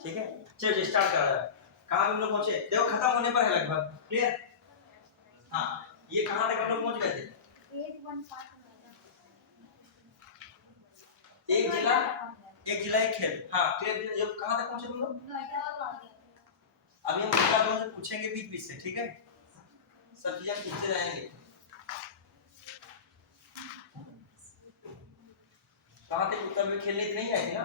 ठीक है, चलिए स्टार्ट करा जाए। कहाँ पे हम लोग पहुंचे? देखो खत्म होने पर है लगभग। क्लियर? हाँ, ये कहाँ तक हम लोग पहुंच गए थे? एक जिला एक खेल। हाँ, क्लियर? ये कहाँ तक पहुंचे हम लोग? अभी हम दूसरा क्वेश्चन पूछेंगे बीच बीच से, ठीक है? सब चीजें पूछते रहेंगे। कहाँ तक उत्तर में खेलने नहीं आए थे ना?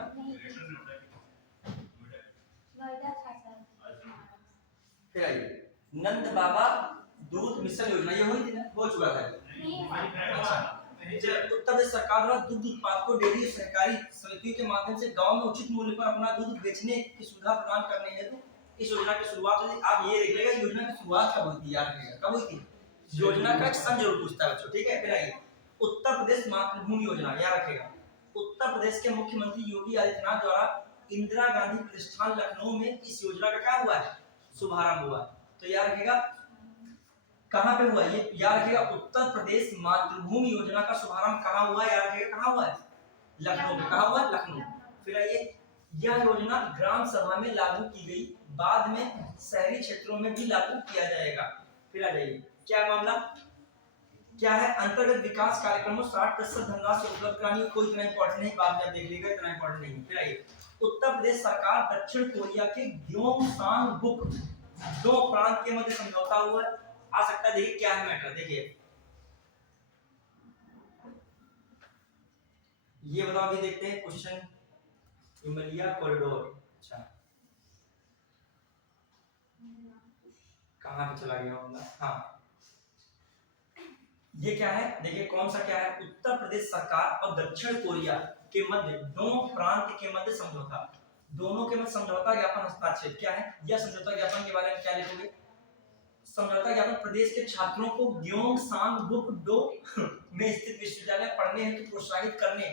फिर आइए, नंद बाबा दूध मिशन योजना, ये हुई थी ना? हो चुका था। अच्छा, उत्तर प्रदेश सरकार द्वारा दुग्ध उत्पाद को डेयरी सहकारी समितियों के माध्यम से गांव में उचित मूल्य पर अपना दूध बेचने की सुविधा प्रदान करने हेतु इस योजना की शुरुआत हुई। आप ये देख लेगा योजना की शुरुआत कब हुई थी, याद रखिएगा कब हुई थी। योजना का सन जरूर पूछता है बच्चों, ठीक है? फिर आइए, उत्तर प्रदेश मातृभूमि योजना, याद रखिएगा। उत्तर प्रदेश के मुख्यमंत्री योगी आदित्यनाथ द्वारा इंदिरा गांधी प्रतिष्ठान लखनऊ में इस योजना का क्या हुआ है? शुभारंभ हुआ। तो याद रखिएगा कहां पे हुआ, ये याद रखिएगा उत्तर प्रदेश मातृभूमि योजना का शुभारंभ कहां हुआ? याद रखिएगा कहां हुआ है? लखनऊ में। कहां हुआ? लखनऊ। फिर आइए, यह योजना ग्राम सभा में लागू की गई, बाद में शहरी क्षेत्रों में भी लागू किया जाएगा। फिर आ जाइए, क्या मामला क्या है? अंतर्गत विकास कार्यक्रमों 60% धनराशि उपलब्ध करानी। कोई इतना इंपॉर्टेंट नहीं, बाद में आप देख लीजिएगा, इतना इंपॉर्टेंट नहीं है। फिर आइए, उत्तर प्रदेश सरकार दक्षिण कोरिया के ग्योमसांगबुक दो प्रांत के मध्य समझौता हुआ आ सकता है। देखिए क्या है मैटर, देखिए ये बताओ, अभी देखते हैं क्वेश्चन। हिमालय कॉरिडोर, अच्छा कहां पे चला गया होगा? हाँ, ये क्या है? देखिए कौन सा क्या है? उत्तर प्रदेश सरकार और दक्षिण कोरिया के मध्य दो प्रांत के मध्य समझौता, दोनों के मध्य समझौता ज्ञापन हस्ताक्षर। क्या है यह समझौता ज्ञापन? के बारे में क्या लिखोगे? समझौता ज्ञापन प्रदेश के छात्रों को ग्योमसांगबुक डो में स्थित विश्वविद्यालय पढ़ने हेतु प्रोत्साहित करने,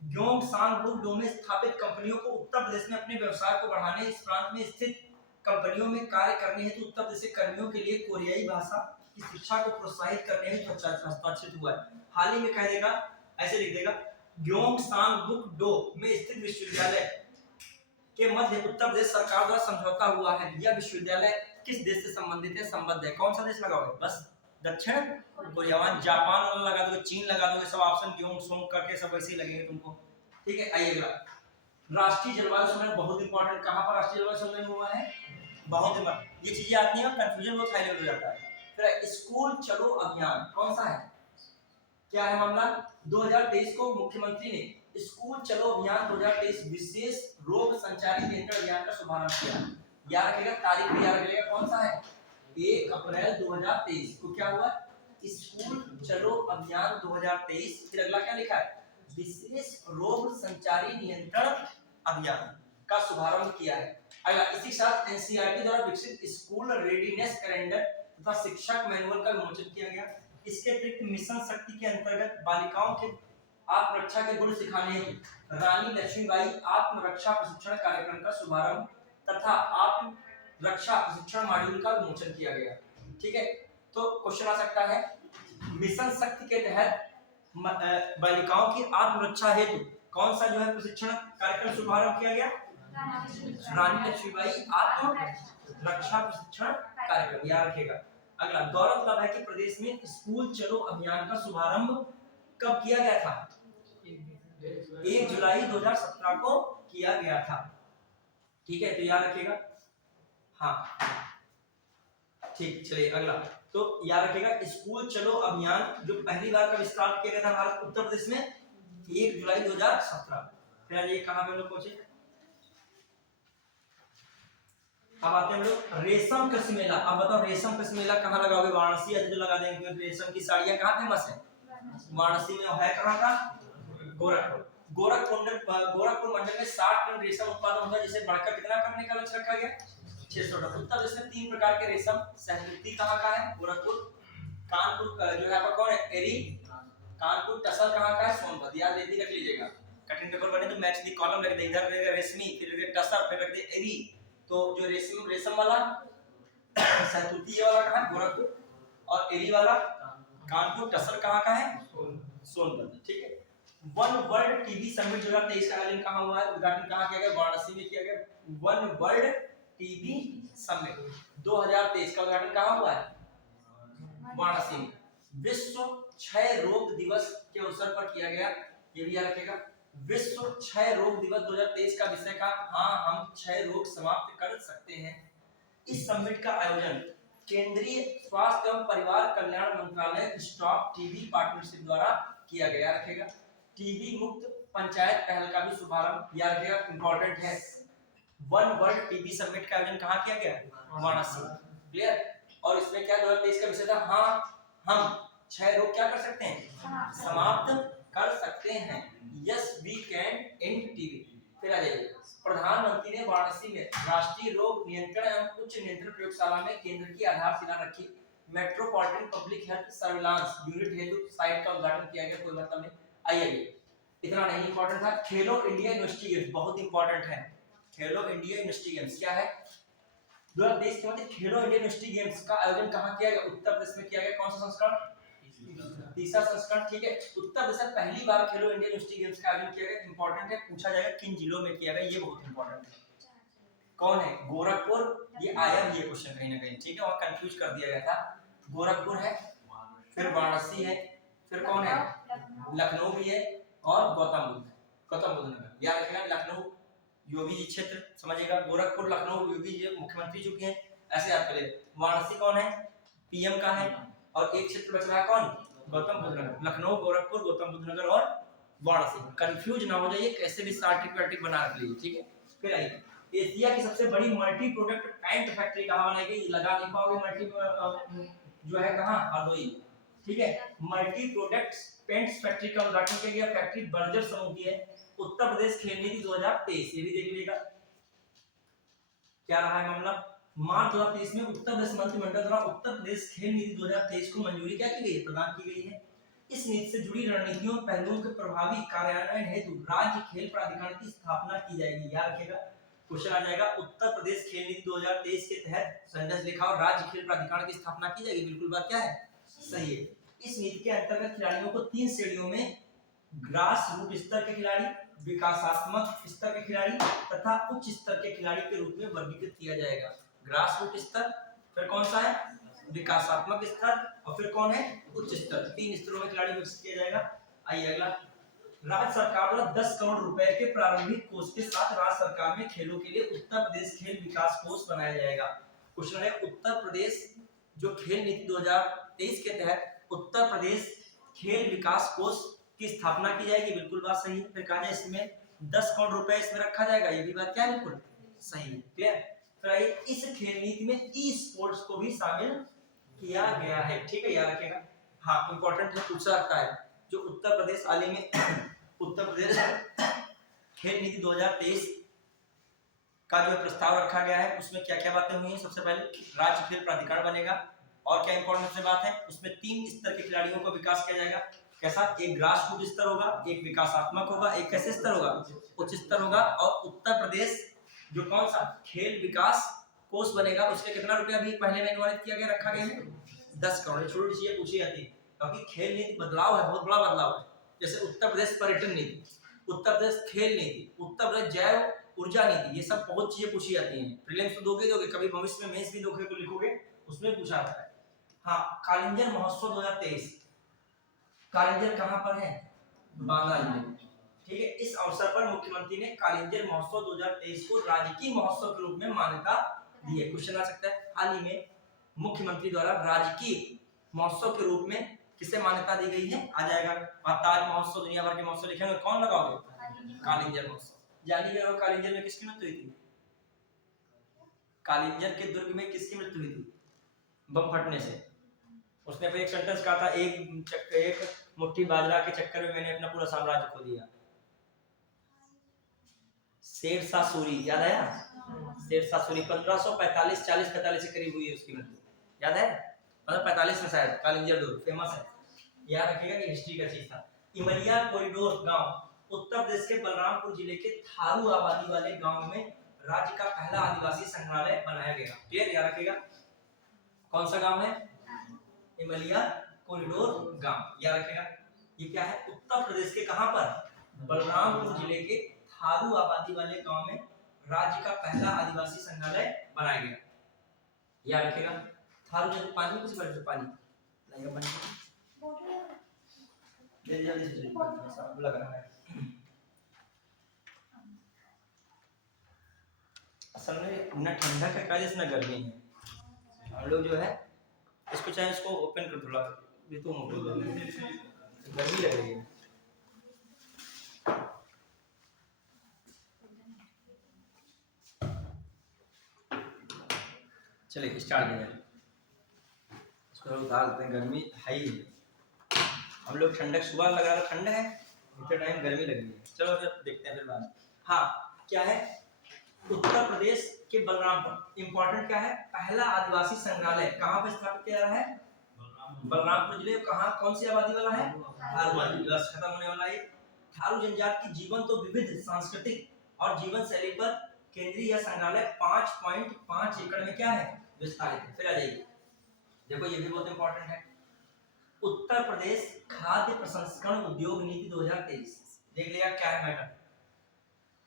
ग्योमसांगबुक डो में स्थापित कंपनियों को उत्तर प्रदेश में अपने व्यवसाय को बढ़ाने, इस प्रांत में स्थित कंपनियों में कार्य करने हेतु उत्तर प्रदेश के कर्मियों के लिए कोरियाई भाषा की शिक्षा को प्रोत्साहित करने हेतु हस्ताक्षरित हुआ है। हाल ही में कह देगा, ऐसे लिख देगा, ग्योमसांगबुक डो में स्थित विश्वविद्यालय के मध्य उत्तर प्रदेश सरकार द्वारा समझौता हुआ है। यह विश्वविद्यालय किस देश से संबंधित है? संबद्ध है। कौन सा देश लगाओगे? बस दक्षिण कोरिया। जापान वाला लगा दोगे, चीन लगा दोगे, सब ऑप्शन क्यों सोम करके सब वैसे ही लगेंगे तुमको, ठीक है? आइए अगला, राष्ट्रीय जलवायु सम्मेलन, बहुत इंपॉर्टेंट। कहां पर राष्ट्रीय जलवायु सम्मेलन हुआ है? बहुत इंपॉर्टेंट। ये चीजें आती हैं, कंफ्यूजन बहुत हाई लेवल हो जाता है। फिर स्कूल चलो अभियान कौन सा है? क्या है मामला? 2023 को मुख्यमंत्री ने स्कूल चलो अभियान 2023 विशेष रोग संचारी नियंत्रण अभियान का शुभारंभ किया। याद रखिएगा, तारीख भी याद रखिएगा, कौन सा है? 1 अप्रैल 2023 को क्या हुआ? स्कूल चलो अभियान 2023। फिर अगला क्या लिखा है? विशेष रोग संचारी नियंत्रण अभियान का शुभारंभ किया है। अगला, इसी साथ एनसीईआरटी द्वारा विकसित स्कूल रेडीनेस कैलेंडर तथा शिक्षक मैनुअल का विमोचन किया गया। इसके अतिरिक्त मिशन शक्ति के अंतर्गत बालिकाओं के आत्मरक्षा के गुण सिखाने हेतु रानी लक्ष्मीबाई आत्मरक्षा प्रशिक्षण कार्यक्रम का शुभारंभ तथा आत्मरक्षा प्रशिक्षण मॉड्यूल का विमोचन किया गया। ठीक है, तो क्वेश्चन आ सकता है, मिशन शक्ति के तहत बालिकाओं की आत्मरक्षा हेतु कौन सा जो है प्रशिक्षण कार्यक्रम शुभारंभ किया गया? रानी लक्ष्मीबाई आत्मरक्षा प्रशिक्षण कार्यक्रम, याद रखिएगा। अगला, गौरतलब है कि प्रदेश में स्कूल चलो अभियान का शुभारंभ कब किया गया था? 1 जुलाई 2017 को किया गया था। ठीक है, तो याद रखिएगा। हाँ ठीक, चलिए अगला, तो याद रखिएगा स्कूल चलो अभियान जो पहली बार कब स्टार्ट किया गया था भारत उत्तर प्रदेश में? 1 जुलाई 2017। फिर ये कहां पे लोग पहुंचे? अब आते हैं हम लोग रेशम कृषि मेला। अब बताओ रेशम कृषि मेला कहाँ लगाओगे? वाराणसी जो लगा देंगे। रेशम की साड़ियाँ कहाँ फेमस है? वाराणसी में है। कहाँ का? गोरखपुर। गोरखपुर मंडल में 60 टन रेशम उत्पादन होता है, जिसे बढ़कर कितना करने का लक्ष्य रखा गया? 600 टन। उत्तर प्रदेश में 3 प्रकार के रेशम। सहतूती कहाँ का है? गोरखपुर। कानपुर जो है आपका कौन है? एरी। कानपुर टसल कहाँ का है? सोनभद्र। याद रख लीजिएगा, कठिन पेपर बने तो मैच दी कॉलम रख दे, इधर रहेगा रेशमी, फिर टसल, फिर रख दे एरी। तो जो रेशम वाला सहतूती वाला कहाँ है? गोरखपुर। और एरी वाला कानपुर। टसर कहाँ का है? सोनभद्र। ठीक है, वन वर्ल्ड टीबी समिट 2023 का आयोजन कहाँ हुआ है? उद्घाटन कहाँ किया गया? वाराणसी में किया गया। वन वर्ल्ड टीबी समिट 2023 का उद्घाटन कहाँ हुआ है? वाराणसी में। विश्व क्षय रोग दिवस के अवसर पर किया गया, ये भी याद रखिएगा। विश्व क्षय रोग दिवस 2023 का विषय का हाँ हम क्षय रोग समाप्त कर सकते हैं। इस समिट का आयोजन केंद्रीय स्वास्थ्य एवं परिवार कल्याण मंत्रालय स्टॉप टीबी पार्टनरशिप द्वारा किया गया। रखेगा टीबी मुक्त पंचायत पहल का भी शुभारंभ याद रखेगा, इंपॉर्टेंट है। वन वर्ल्ड टीबी समिट का आयोजन कहाँ किया गया? वाराणसी। क्लियर। और इसमें क्या 2023 का विषय था हाँ हम क्षय रोग क्या कर सकते हैं? समाप्त कर सकते हैं। Yes we can end TB. फिर आ जाइए, प्रधानमंत्री ने वाराणसी में राष्ट्रीय रोग नियंत्रण एवं उच्च नियंत्रण प्रयोगशाला में केंद्र की आधारशिला रखी। Metropolitan public health surveillance unit हेतु साइट का उद्घाटन किया गया। कोई मतलब नहीं। आइए, इतना नहीं इंपॉर्टेंट था। खेलो इंडिया यूनिवर्सिटी गेम्स बहुत इंपॉर्टेंट है। खेलो इंडिया यूनिवर्सिटी गेम्स क्या है? 2023 के बाद खेलो इंडिया यूनिवर्सिटी गेम्स का आयोजन कहाँ किया गया? उत्तर प्रदेश में किया गया। कौन सा संस्करण? तीसरा संस्करण। ठीक है, उत्तर प्रदेश में पहली बार खेलो इंडिया यूनिवर्सिटी गेम्स का आयोजन किया गया। इंपॉर्टेंट है, पूछा जाएगा किन जिलों में किया गया, ये बहुत इंपॉर्टेंट है। कौन है? गोरखपुर। ये आया भी ये क्वेश्चन कहीं ना कहीं, ठीक है, और कंफ्यूज कर दिया गया था। गोरखपुर है, फिर वाराणसी है, फिर कौन है? लखनऊ भी है, और गौतम बुद्ध नगर। याद रखिएगा, लखनऊ योगी जी क्षेत्र समझिएगा, गोरखपुर लखनऊ योगी जी मुख्यमंत्री चुके हैं, ऐसे याद करिए। वाराणसी कौन है? पीएम का है, और एक क्षेत्र बच रहा है कौन? गौतम बुद्ध नगर। लखनऊ, गोरखपुर, गौतम बुद्ध नगर और वाराणसी। कंफ्यूज ना हो जाइए, कैसे भी सार्टिक बना रख लीजिए, ठीक है। फिर आइए, एशिया की सबसे बड़ी मल्टी प्रोडक्ट पैंट फैक्ट्री कहाँ बनाई गई? लगा नहीं पाओगे, मल्टी जो है कहाँ? हरदोई। ठीक है, मल्टी प्रोडक्ट पेंट्स फैक्ट्री का उद्घाटन किया गया। फैक्ट्री बर्जर समूह की है। उत्तर प्रदेश खेल नीति 2023, ये भी देख लीजिएगा क्या रहा है मामला। मार्च 2023 में उत्तर प्रदेश मंत्रिमंडल द्वारा उत्तर प्रदेश खेल नीति 2023 को मंजूरी क्या की गई है? प्रदान की गई है। इस नीति से जुड़ी रणनीतियों और पहलुओं के प्रभावी कार्यान्वयन हेतु राज्य खेल प्राधिकरण की स्थापना की जाएगी। याद रखिएगा, क्वेश्चन आ जाएगा, उत्तर प्रदेश खेल नीति 2023 के तहत संदेश लिखा और राज्य खेल प्राधिकरण की स्थापना की जाएगी। बिल्कुल बात क्या है? सही है। इस नीति के अंतर्गत खिलाड़ियों को 3 श्रेणियों में ग्रास रूट स्तर के खिलाड़ी, विकासात्मक स्तर के खिलाड़ी तथा उच्च स्तर के खिलाड़ी के रूप में वर्गीकृत किया जाएगा। ग्रास रूट स्तर, फिर कौन सा है? विकासात्मक स्तर, और फिर कौन है? उच्च स्तर। 3 स्तरों में खिलाड़ी विकसित किया जाएगा। आइए अगला, राज्य सरकार द्वारा 10 करोड़ रुपए के प्रारंभिक कोष के साथ राज्य सरकार में खेलों के लिए उत्तर प्रदेश खेल विकास कोष बनाया जाएगा। क्वेश्चन है, उत्तर प्रदेश जो खेल नीति 2023 के तहत उत्तर प्रदेश खेल विकास कोष की स्थापना की जाएगी। बिल्कुल बात सही है। फिर कहा जाए इसमें 10 करोड़ रुपए इसमें रखा जाएगा, ये भी बात क्या है? बिल्कुल सही है। क्लियर। फिर इस खेल नीति में ई स्पोर्ट्स को भी शामिल किया गया है। ठीक है, याद रखिएगा। हाँ, इंपॉर्टेंट है, पूछा जाता है। जो उत्तर प्रदेश हाल ही में उत्तर प्रदेश खेल नीति 2023 का जो प्रस्ताव रखा गया है, उसमें क्या क्या बातें हुई हैं? सबसे पहले राज्य खेल प्राधिकरण बनेगा, और क्या इंपॉर्टेंट से बात है, उसमें 3 स्तर के खिलाड़ियों को विकास किया जाएगा। कैसा? एक ग्रास रूट स्तर होगा, एक विकासात्मक होगा, एक कैसे स्तर होगा? उच्च स्तर होगा। और उत्तर प्रदेश जो कौन सा खेल विकास कोष बनेगा, उसके कितना रुपया भी पहले में अनुमानित किया गया, रखा गया है? 10 करोड़। छोटी चीजें पूछी जाती है, क्योंकि खेल नीति बदलाव है, बहुत बड़ा बदलाव है। जैसे उत्तर प्रदेश पर्यटन नीति, उत्तर प्रदेश खेल नीति, उत्तर प्रदेश जैव ऊर्जा नीति, ये सब बहुत चीजें पूछी जाती हैं। प्रीलिम्स तो दोगे, कभी भविष्य में मेंस भी दोगे तो लिखोगे, उसमें पूछा जाता है। हाँ, कालिंजर महोत्सव 2023, कालिंजर कहाँ पर है? बांदा जिले में। ठीक है, इस अवसर पर मुख्यमंत्री ने कालिंजर महोत्सव 2023 को राजकीय महोत्सव के रूप में मान्यता दी है। क्वेश्चन आ सकता है, हाल ही में मुख्यमंत्री द्वारा राजकीय महोत्सव के रूप में किसे मान्यता दी गई है? आ जाएगा, ताज महोत्सव, दुनिया भर के महोत्सव लिखेंगे, कौन लगाओगे? कालिंजर महोत्सव। जानिए कालिंजर में किसकी मृत्यु हुई थी? कालिंजर के दुर्ग में किसकी मृत्यु हुई थी? बम फटने से। उसने फिर एक सेंटेंस कहा था, एक मुट्ठी बाजरा के चक्कर में मैंने अपना पूरा साम्राज्य खो दिया। शेरशाह सूरी, याद आया? शेरशाह सूरी 1545 40-45 के करीब हुई है उसकी मृत्यु, याद है? 1545 में शायद। कालिंजर दुर्ग फेमस है, याद रखिएगा कि हिस्ट्री का चीज था। इमलिया कॉरिडोर गांव उत्तर प्रदेश के बलरामपुर जिले के थारू आबादी वाले गांव में राज्य का पहला आदिवासी संग्रहालय बनाया गया। क्लियर, याद रखिएगा। कौन सा गांव है? इमलिया कॉरिडोर गांव, याद रखिएगा। ये क्या है? उत्तर प्रदेश के कहां पर? बलरामपुर जिले के थारू आबादी वाले गांव में राज्य का पहला आदिवासी संग्रहालय बनाया गया। याद रखेगा। थारू जल पानी किस बड़े से पानी लगेगा पानी जल्दी जल्दी से सब लग रहा है। असल में न ठंडा का कालिस न गर्मी है। हम लोग जो है इसको चाहे इसको ओपन कर थोड़ा ये तो गर्मी लग रही है। चलिए स्टार्ट हो जाए। इसको डालते हैं, गर्मी है ही। हम लोग ठंडक सुबह लगा रहा ठंड है, इतने टाइम गर्मी लगी है। चलो फिर देखते हैं फिर बाद। हाँ क्या है, उत्तर प्रदेश के बलरामपुर इंपॉर्टेंट क्या है, पहला आदिवासी संग्रहालय कहाँ पे स्थापित किया रहा है, बलरामपुर जिले। कहाँ कौन सी आबादी वाला है, थारू। बस खत्म होने वाला है। थारू जनजाति की जीवन तो विविध सांस्कृतिक और जीवन शैली पर केंद्रीय यह संग्रहालय 5.5 एकड़ में क्या है, विस्तारित है। फिर आ जाइए, देखो ये भी बहुत इंपॉर्टेंट है। उत्तर प्रदेश खाद्य प्रसंस्करण उद्योग नीति 2023 देख लिया क्या है मैटर।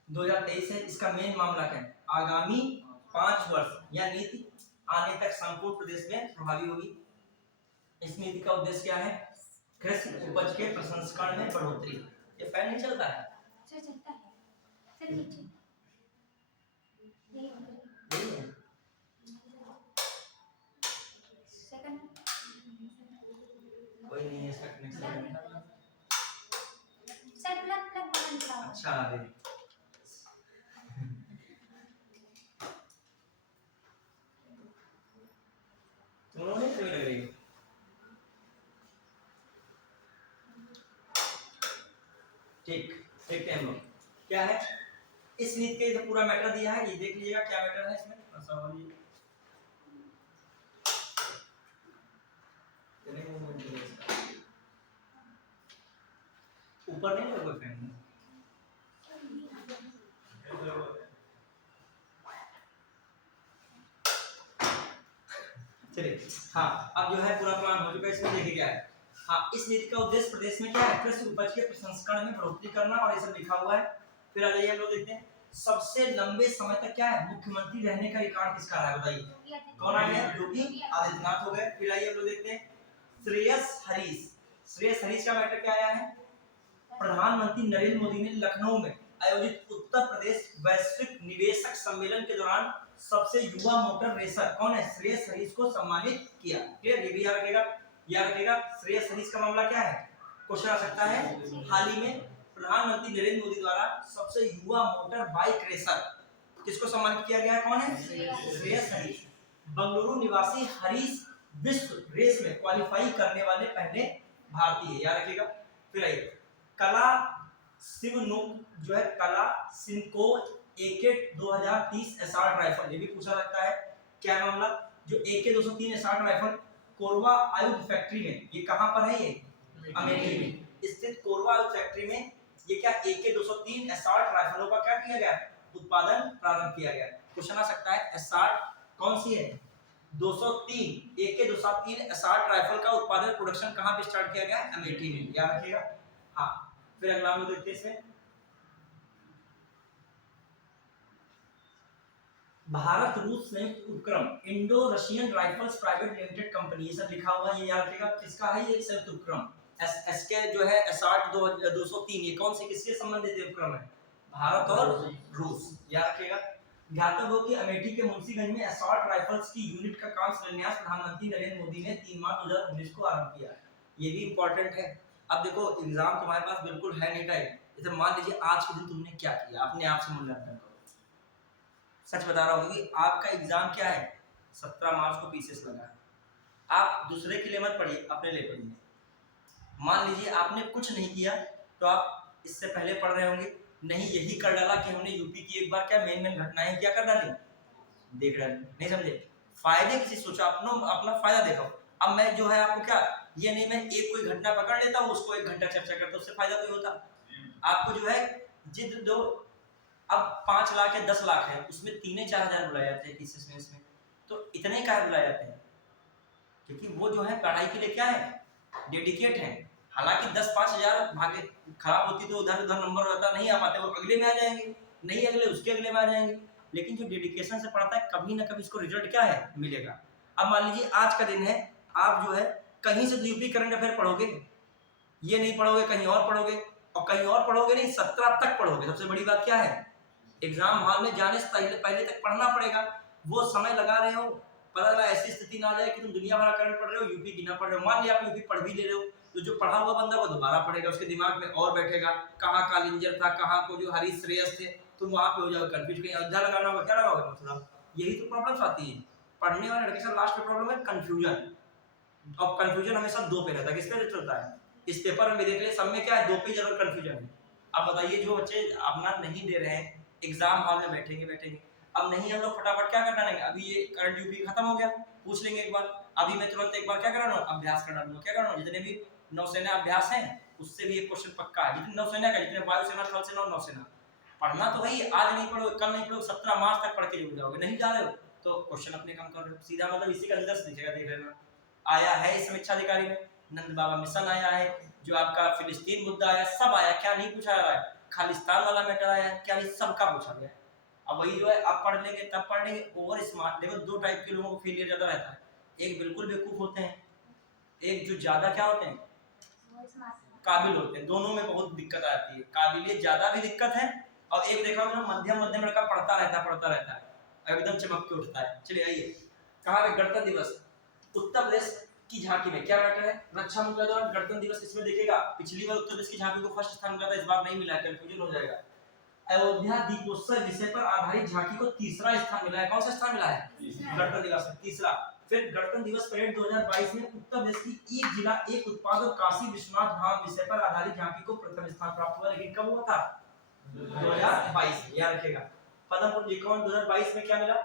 2023 है, इसका मेन मामला क्या है, आगामी 5 वर्ष यह नीति आने तक संपूर्ण प्रदेश में प्रभावी होगी। इस नीति का उद्देश्य क्या है, कृषि उपज के प्रसंस्करण में बढ़ोतरी। ये फैन नहीं चलता है, सर चलता है सर नीचे नहीं है। सेकंड कोई नहीं है इसका connection. Sir plug plug button दबाओ। अच्छा अरे तुम लोगों ने सही लग रही है। ठीक देखते हैं हम लोग क्या है इस नीति के, तो पूरा मैटर दिया है, ये देख लीजिएगा क्या मैटर है इसमें। ऊपर नहीं लगा फैन। चलिए हाँ, अब जो है पूरा प्लान हो चुका है, इसमें देखिए क्या है। हाँ, इस नीति का उद्देश्य प्रदेश में क्या है, कृषि उपज के प्रसंस्करण में बढ़ोतरी करना, और ये सब लिखा हुआ है। फिर आ जाइए हम लोग देखते हैं, सबसे लंबे समय तक क्या है मुख्यमंत्री रहने का रिकॉर्ड किसका रहा है, बताइए कौन आया है, योगी आदित्यनाथ हो गए। फिर आइए हम लोग देखते हैं श्रेयस हरीश। श्रेयस हरीश का मैटर क्या आया है, प्रधानमंत्री नरेंद्र मोदी ने लखनऊ में आयोजित उत्तर प्रदेश वैश्विक निवेशक सम्मेलन के दौरान सबसे युवा मोटर रेसर कौन है, श्रेयस हरीश को सम्मानित किया। क्लियर, ये भी याद रखेगा। याद रखेगा श्रेयस हरीश का मामला क्या है, क्वेश्चन आ सकता है। हाल ही में प्रधानमंत्री नरेंद्र मोदी द्वारा सबसे युवा मोटर बाइक रेसर किसको सम्मानित किया गया है, कौन है, श्रेयस हरीश। बंगलुरु निवासी हरीश विश्व रेस में क्वालिफाई करने वाले पहले भारतीय, याद रखिएगा। फिर आइए कला सिवनुक जो है, कला सिनको AK 2030 एसआर राइफल, ये भी पूछा लगता है क्या मामला, जो AK 203 एसआर राइफल कोरबा आयुध फैक्ट्री में, ये कहां पर है, ये अमेठी में स्थित कोरबा आयुध फैक्ट्री में ये क्या AK 203 एसआर राइफलों का क्या किया गया, उत्पादन प्रारंभ किया गया। क्वेश्चन आ सकता है एसआर कौन सी है, 203 AK 203 एसआर राइफल का उत्पादन प्रोडक्शन कहां पे स्टार्ट किया गया, अमेठी में, याद रखिएगा। हाँ फिर अगला हम देखते हैं इसमें, भारत रूस संयुक्त उपक्रम Indo Russian rifles private limited company, ये सब लिखा हुआ है, ये याद रखिएगा किसका है, ये संयुक्त उपक्रम एसके जो है एसआर 203, ये कौन से किसके संबंधित उपक्रम है, भारत और रूस, याद रखिएगा। ज्ञातव्य हो कि अमेठी के मुंशीगंज में एसॉल्ट राइफल्स की यूनिट का काम शिलान्यास प्रधानमंत्री नरेंद्र मोदी ने 3 मार्च 2019 को आरंभ किया। ये भी इंपॉर्टेंट है। अब देखो एग्जाम तुम्हारे पास बिल्कुल है नहीं टाइम, जैसे मान लीजिए आज के दिन तुमने क्या किया, अपने आप से मूल्यांकन करो। सच बता रहा हूँ कि आपका एग्जाम क्या है, 17 मार्च को पीसीएस लगा है। आप दूसरे के लिए मत पढ़िए, अपने लिए पढ़िए। मान लीजिए आपने कुछ नहीं किया तो आप इससे पहले पढ़ रहे होंगे, नहीं यही कर डाला कि हमने यूपी की एक बार क्या मेन घटनाएं क्या कर डाली, देख डाली, नहीं समझे, फायदे किसी सोचा, अपना फायदा देखो। अब मैं जो है आपको क्या, ये नहीं मैं एक कोई घटना पकड़ लेता हूँ उसको 1 घंटा चर्चा करता हूँ, उससे फायदा कोई होता। आपको जो है जिद दो, अब 5 लाख या 10 लाख है, उसमें 3-4 हजार बुलाए जाते हैं पीसीएस में, इसमें तो इतने ही बुलाए जाते हैं, क्योंकि वो जो है पढ़ाई के लिए क्या है, डेडिकेट है। हालांकि 10-5 हजार भागे खराब होती तो उधर उधर नंबर रहता, नहीं आ पाते, वो अगले में आ जाएंगे, नहीं अगले उसके अगले में आ जाएंगे। लेकिन जो डेडिकेशन से पढ़ता है कभी ना कभी इसको रिजल्ट क्या है मिलेगा। अब मान लीजिए आज का दिन है, आप जो है कहीं से यूपी करंट अफेयर पढ़ोगे, ये नहीं पढ़ोगे कहीं और पढ़ोगे, और कहीं और पढ़ोगे नहीं 17 तक पढ़ोगे। सबसे बड़ी बात क्या है, एग्जाम हॉल में जाने से पहले पहले तक पढ़ना पड़ेगा। वो समय लगा रहे हो, पता लगा ऐसी स्थिति ना आ जाए कि तुम दुनिया भर का करंट पढ़ रहे हो, यूपी की ना पढ़ रहे हो। मान लिया आप यूपी पढ़ भी ले रहे हो, तो जो पढ़ा हुआ बंदा वो दोबारा पढ़ेगा, उसके दिमाग में और बैठेगा कहाँ कालिंजर था, कहाँ को जो हरीश श्रेयस थे, तुम वहां पे हो जाओगे कंफ्यूज, कहीं अयोध्या लगाना होगा, क्या लगाओगे मतलब। यही तो प्रॉब्लम्स आती है पढ़ने वाले लड़के का। लास्ट में प्रॉब्लम है कंफ्यूजन, और कंफ्यूजन हमेशा दो पे रहता है। किस पे रहता है, इस पेपर में भी देख ले, सब में क्या है, दो पे जरूर कंफ्यूजन है। अब बताइए जो बच्चे अपना नहीं दे रहे हैं, एग्जाम हॉल में बैठेंगे, अब नहीं हम लोग फटाफट क्या करना है, अभी ये करंट यूपी खत्म हो गया, पूछ लेंगे एक बार, अभी मैं तुरंत एक बार क्या कर रहा हूँ, अभ्यास कर डालूंगा। क्या कर रहा हूँ, जितने भी नौसेना अभ्यास है उससे भी एक क्वेश्चन पक्का है, जितने नौसेना का, जितने वायुसेना, थल सेना और नौसेना। पढ़ना तो वही, आज नहीं पढ़ोगे, कल नहीं पढ़ोगे, 17 मार्च तक पढ़ के जुड़ जाओगे। नहीं जा रहे हो तो क्वेश्चन अपने कम कर रहे हो, सीधा मतलब इसी का रिजल्ट दिखेगा, देख लेना। आया है इस समीक्षा अधिकारी में, नंद बाबा मिशन आया है, जो आपका फिलिस्तीन मुद्दा आया, सब आया। क्या नहीं पूछा है, खालिस्तान वाला मैटर आया, क्या नहीं, सबका पूछा गया। अब वही जो है, अब पढ़ लेंगे तब पढ़ लेंगे। ओवर स्मार्ट, देखो दो टाइप के लोगों को फेलियर ज्यादा रहता है, एक बिल्कुल बेवकूफ होते हैं, एक जो ज्यादा क्या होते हैं, काबिल होते हैं। दोनों में बहुत दिक्कत आती है, काबिलियत ज्यादा भी दिक्कत है, और एक देखा होगा मध्यम मध्यम लड़का पढ़ता रहता है एकदम चमक के उठता है। चलिए आइए, कहाँ पे गणतंत्र दिवस, उत्तर प्रदेश की झांकी में क्या मैटर है, रक्षा मंत्री द्वारा गणतंत्र दिवस इसमें देखेगा। पिछली बार उत्तर प्रदेश की झांकी को फर्स्ट स्थान मिला था, इस बार नहीं मिला, कंफ्यूजन हो जाएगा। अयोध्या दीपोत्सव विषय पर आधारित झांकी को तीसरा स्थान मिला है। कौन सा स्थान मिला है, गणतंत्र दिवस में तीसरा। फिर गणतंत्र दिवस परेड 2022 में उत्तर प्रदेश की एक जिला एक उत्पाद और काशी विश्वनाथ धाम विषय पर आधारित झांकी को प्रथम स्थान प्राप्त हुआ। लेकिन कब हुआ था, 2022 में, याद रखेगा। पद्म पुरस्कार 2022 में क्या मिला,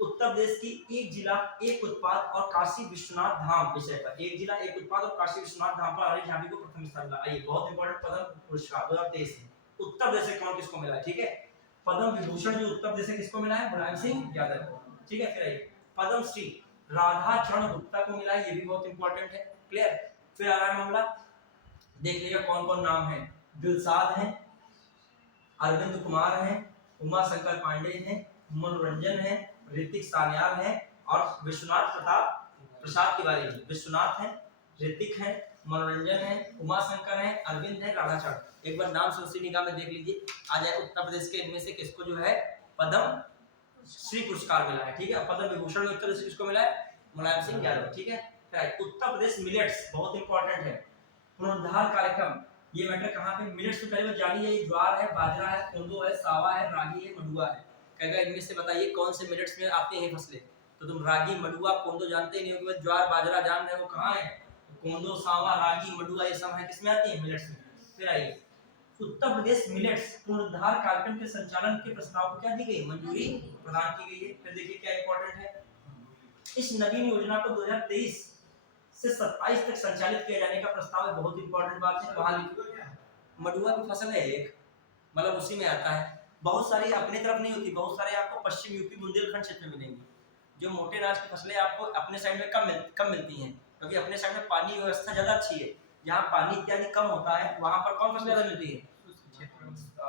उत्तर प्रदेश की एक जिला एक उत्पाद और काशी विश्वनाथ धाम विषय पर, एक जिला एक उत्पाद और काशी विश्वनाथ धाम पर आधारित झांकी को प्रथम स्थान मिला। आइए, बहुत इंपॉर्टेंट पद्म पुरस्कार 2023 में उत्तर प्रदेश से कौन किसको मिला है, ठीक है। पद्म विभूषण जो उत्तर प्रदेश से किसको मिला है, मुलायम सिंह यादव, ठीक है। फिर आइए, पद्म श्री राधा चरण गुप्ता को मिला है, ये भी बहुत इंपॉर्टेंट है, क्लियर। फिर आ रहा है मामला, देख लीजिए कौन कौन नाम है, दिलसाद है, अरविंद कुमार है, उमा शंकर पांडे है, मनोरंजन है, ऋतिक सान्याल है, और विश्वनाथ प्रसाद तिवारी है। विश्वनाथ है, ऋतिक है, मनोरंजन है, उमा शंकर है, अरविंद है, राधाचरण। एक बार नाम सोची निगाह में देख लीजिए, आ जाए उत्तर प्रदेश के इनमें से किसको जो है पद्म श्री पुरस्कार मिला है, ठीक है। पद्म विभूषण में उत्तर प्रदेश किसको मिला है, मुलायम सिंह यादव, ठीक है। उत्तर प्रदेश मिलेट्स बहुत इंपॉर्टेंट है, पुनरुद्धार कार्यक्रम, ये मैटर कहाँ पे, मिलेट्स तो पहले जानिए, ये ज्वार है, बाजरा है, कोंदो है, सावा है, रागी है, मडुआ है। कहेगा इनमें से बताइए कौन से मिलेट्स में आते हैं फसलें, तो तुम रागी मडुआ कोंदो जानते ही नहीं हो, कि ज्वार बाजरा जान रहे हो कहाँ है, कोंदो सावा रागी मडुआ ये सब है किसमें आती है, मिलेट्स में। फिर आइए, उत्तर प्रदेश मिलेट्स पुनरुद्धार कार्यक्रम के संचालन के प्रस्ताव को क्या दी गई, मंजूरी प्रदान की गई है। फिर देखिए क्या इंपॉर्टेंट है, इस नवीन योजना को 2023 से 27 तक संचालित किया जाने का प्रस्ताव है। बहुत इंपॉर्टेंट बात है, वहां लिखो मडुआ की फसल है एक, मतलब उसी में आता है। बहुत सारी अपने तरफ नहीं होती, बहुत सारे आपको पश्चिम यूपी बुंदेलखंड क्षेत्र में मिलेंगी। जो मोटे अनाज की फसलें आपको अपने साइड में कम मिलती हैं, क्योंकि अपने साइड में पानी व्यवस्था ज्यादा अच्छी है। जहाँ पानी इत्यादि कम होता है वहां पर कौन फसल ज्यादा मिलती है,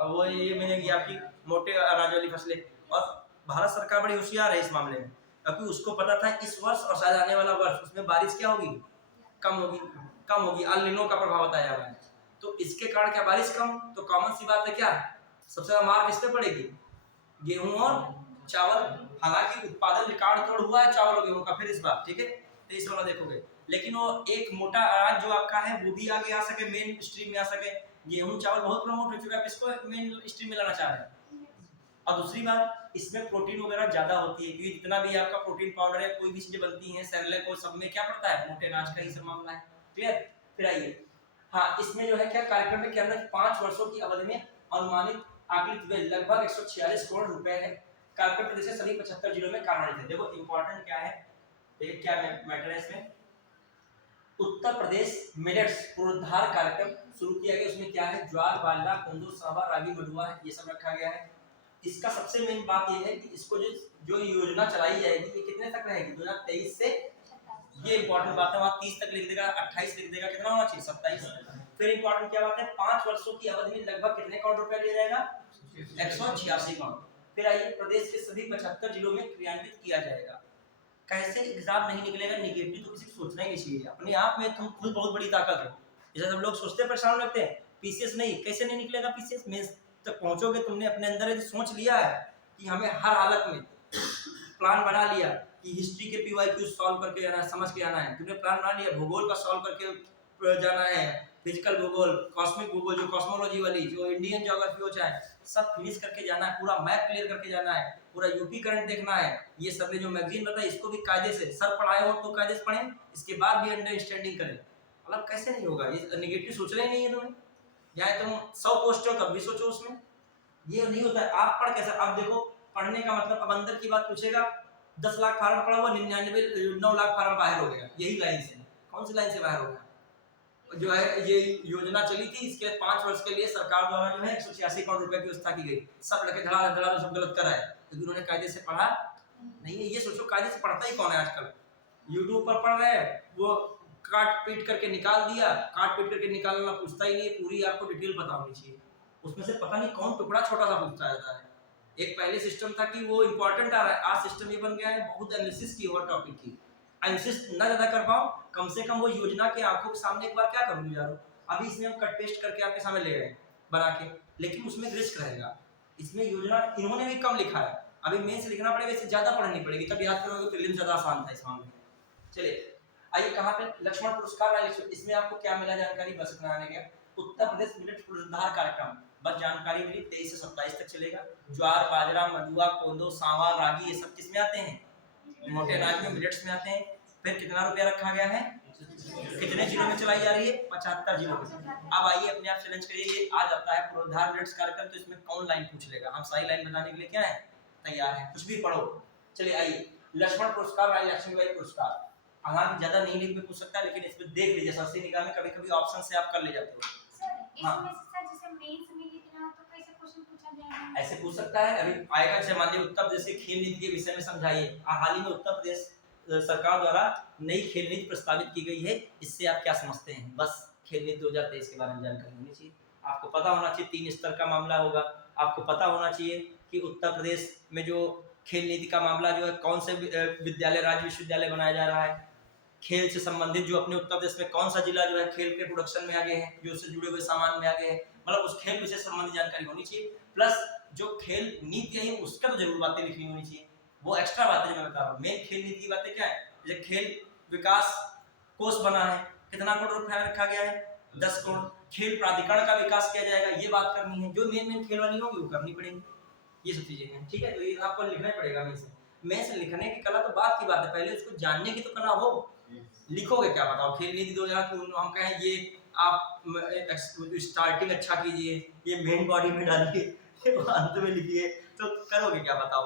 वो ये मिलेगी आपकी मोटे अनाज वाली फसलें। और भारत सरकार बड़ी होशियार है इस मामले में, क्योंकि उसको पता था इस वर्ष और शायद आने वाला वर्ष उसमें बारिश क्या होगी, कम होगी, अल नीनो का प्रभाव बताया जा रहा है। तो इसके कारण क्या बारिश कम, तो कॉमन सी बात है क्या, सबसे ज्यादा मार किस पे पड़ेगी, गेहूं और चावल। हालांकि उत्पादन रिकॉर्ड तोड़ हुआ है चावल और गेहूं का फिर इस बार, ठीक है, तो इस वाला देखोगे। लेकिन वो एक मोटा अनाज जो आपका है वो भी आगे आ सके, मेन स्ट्रीम में आ सके। गेहूं चावल बहुत प्रमोट हो चुका है, इसको मेन स्ट्रीम में लाना चाह रहे हैं। और दूसरी बात, इसमें प्रोटीन वगैरह ज्यादा होती है, क्योंकि जितना भी आपका प्रोटीन पाउडर है, कोई भी चीजें बनती हैं सेरेलैक और सब में क्या पड़ता है, मोटे अनाज का ही सब मामला है, क्लियर। फिर आइए, हाँ इसमें जो है क्या कार्यक्रम में क्या 5 वर्षों की अवधि में अनुमानित आकलित व्यय लगभग 146 करोड़ रुपए है। कार्यक्रम प्रदेश के सभी 75 जिलों में कार्यान्वित है। देखो इंपॉर्टेंट क्या है, देखिए क्या मैटर है इसमें, उत्तर प्रदेश मिलेट्स पुनरुद्धार कार्यक्रम शुरू किया गया। उसमें क्या है, ज्वार बाजरा कोंदो सावा रागी मडुआ है, ये सब रखा गया है। इसका सबसे मेन बात ये है कि इसको जो योजना चलाई जाएगी ये कितने तक रहेगी, 2023 से, ये इंपॉर्टेंट बात है, वहां 30 तक लिख देगा, 28 लिख देगा, कितना होना चाहिए 27। फिर इंपॉर्टेंट क्या बात है, 5 वर्षों की अवधि में लगभग कितने करोड़ रुपए लिया जाएगा, 186 करोड़। फिर आइए, प्रदेश के सभी 75 जिलों में क्रियान्वित किया जाएगा। कैसे एग्जाम नहीं निकलेगा निगेटिव, तो किसी को सोचना ही नहीं चाहिए। अपने आप में तुम खुद बहुत बड़ी ताकत हो। जैसे सब लोग सोचते परेशान लगते हैं पीसीएस नहीं, कैसे नहीं निकलेगा पीसीएस, मेंस तक पहुंचोगे। तुमने अपने अंदर यदि सोच लिया है कि हमें हर हालत में प्लान बना लिया कि हिस्ट्री के पीवाईक्यू सॉल्व करके जाना है, समझ के आना है, तुमने प्लान बना लिया भूगोल का सॉल्व करके जाना है, फिजिकल भूगोल, कॉस्मिक भूगोल, जो कॉस्मोलॉजी वाली, जो इंडियन ज्योग्राफी हो चाहे, सब फिनिश करके जाना है, पूरा मैप क्लियर करके जाना है, पूरा यूपी करंट देखना है। ये सब ने जो मैगजीन बताई इसको भी कायदे से सर पढ़ाए हो तो कायदे से पढ़ें, इसके बाद भी अंडरस्टैंडिंग करें। मतलब कैसे नहीं होगा, ये नेगेटिव सोचना ही नहीं है तुम्हें। या तुम 100 पोस्ट हो तब भी सोचो उसमें, ये नहीं होता है। आप पढ़ कैसे, अब देखो पढ़ने का मतलब, अब अंदर की बात पूछेगा 10 लाख फार्म पड़ा हुआ, 9 लाख फार्म बाहर हो गया, यही लाइन से। कौन सी लाइन से बाहर हो गया? जो है ये योजना चली थी, इसके 5 वर्ष के लिए सरकार द्वारा जो है 186 करोड़ रुपए की व्यवस्था की गई। सब लड़के धड़ा सब गलत करा है क्योंकि उन्होंने कायदे से पढ़ा नहीं है। ये सोचो कायदे से पढ़ता ही कौन है आजकल? यूट्यूब पर पढ़ रहे हैं, वो काट पीट करके निकाल दिया, काट पीट करके निकालना पूछता ही नहीं है, पूरी आपको डिटेल पता होनी चाहिए। उसमें से पता नहीं कौन टुकड़ा छोटा सा पूछता रहता है। एक पहले सिस्टम था कि वो इंपॉर्टेंट आ रहा है, आज सिस्टम ये बन गया है बहुत एनालिसिस की और टॉपिक की। एनालिसिस ना ज्यादा कर पाओ, कम से कम वो योजना के आंखों के सामने एक बार क्या करूँ यार, अभी इसमें हम कट पेस्ट करके आपके सामने ले गए बना के, लेकिन उसमें रिस्क रहेगा। इसमें योजना इन्होंने भी कम लिखा है, अभी मेंस लिखना पड़ेगा, इससे ज्यादा पढ़नी पड़ेगी, तब याद करोगे। प्रीलिम्स ज्यादा आसान था इस मामले में। चलिए आइए, कहाँ पे लक्ष्मण पुरस्कार आए, इसमें आपको क्या मिला जानकारी, बस इतना आने गया। उत्तर प्रदेश मिलेट पुरस्कार कार्यक्रम, बस जानकारी मिली, 23 से 27 तक चलेगा। ज्वार, बाजरा, मडुआ, कोदो, सांवा, रागी, ये सब किसमें आते हैं? मोटे अनाज में, मिलेट्स में आते हैं। फिर कितना रुपया रखा गया है, कितने जिलों में चलाई जा रही है? 75 जिलों में। अब आइए अपने आप चैलेंज करिए, ये आ जाता है पुरस्कार मिलेट्स कार्यक्रम, तो इसमें कौन लाइन पूछ लेगा? हम सही लाइन बताने के लिए क्या है, तैयार है, कुछ भी पढ़ो। चलिए आइए, लक्ष्मण पुरस्कार, रानी लक्ष्मीबाई पुरस्कार, हालांकि ज्यादा नहीं लिख में पूछ सकता है, लेकिन इसमें देख लीजिए सबसे निगाह में, कभी-कभी ऑप्शन से आप कर ले जाते हो। इसमें सर जैसे मेंस में लिखना तो कैसे क्वेश्चन पूछा जाएगा? ऐसे पूछ सकता है, अभी आएगा। जैसे मान लीजिए उत्तर प्रदेश के खेल नीति के विषय में समझाइए, हाल ही में उत्तर प्रदेश सरकार द्वारा नई खेल नीति प्रस्तावित की गई है, इससे आप क्या समझते हैं? बस खेल नीति 2023 के बारे में जानकारी होनी चाहिए, आपको पता होना चाहिए। 3 स्तर का मामला होगा, आपको पता होना चाहिए कि उत्तर प्रदेश में जो खेल नीति का मामला जो है, कौन से विद्यालय, राज्य विश्वविद्यालय बनाया जा रहा है, खेल से संबंधित जो अपने उत्तर प्रदेश में कौन सा जिला जो है खेल के प्रोडक्शन में आगे है, जो उससे जुड़े हुए सामान में आगे है, मतलब उस खेल विषय से संबंधित जानकारी होनी चाहिए। प्लस जो खेल नीति है उसका तो जरूर बातें लिखनी होनी चाहिए, वो एक्स्ट्रा बातें जो मैं बता रहा हूँ। मेन खेल नीति की बातें क्या है, जैसे खेल विकास कोष बना है, कितना करोड़ रुपया रखा गया है? 10 करोड़। खेल प्राधिकरण का विकास किया जाएगा, ये बात करनी है। जो मेन खेल वाली होगी वो करनी पड़ेगी, ये सब चीजें हैं, ठीक है। तो ये आपको लिखना ही पड़ेगा। मैं से लिखने की कला तो बात की बात है, पहले उसको जानने की तो कला हो। लिखोगे क्या बताओ? खेल नीति 2000 हम कहें ये आप स्टार्टिंग अच्छा कीजिए, ये मेन बॉडी में डालिए, अंत में लिखिए, तो करोगे क्या बताओ?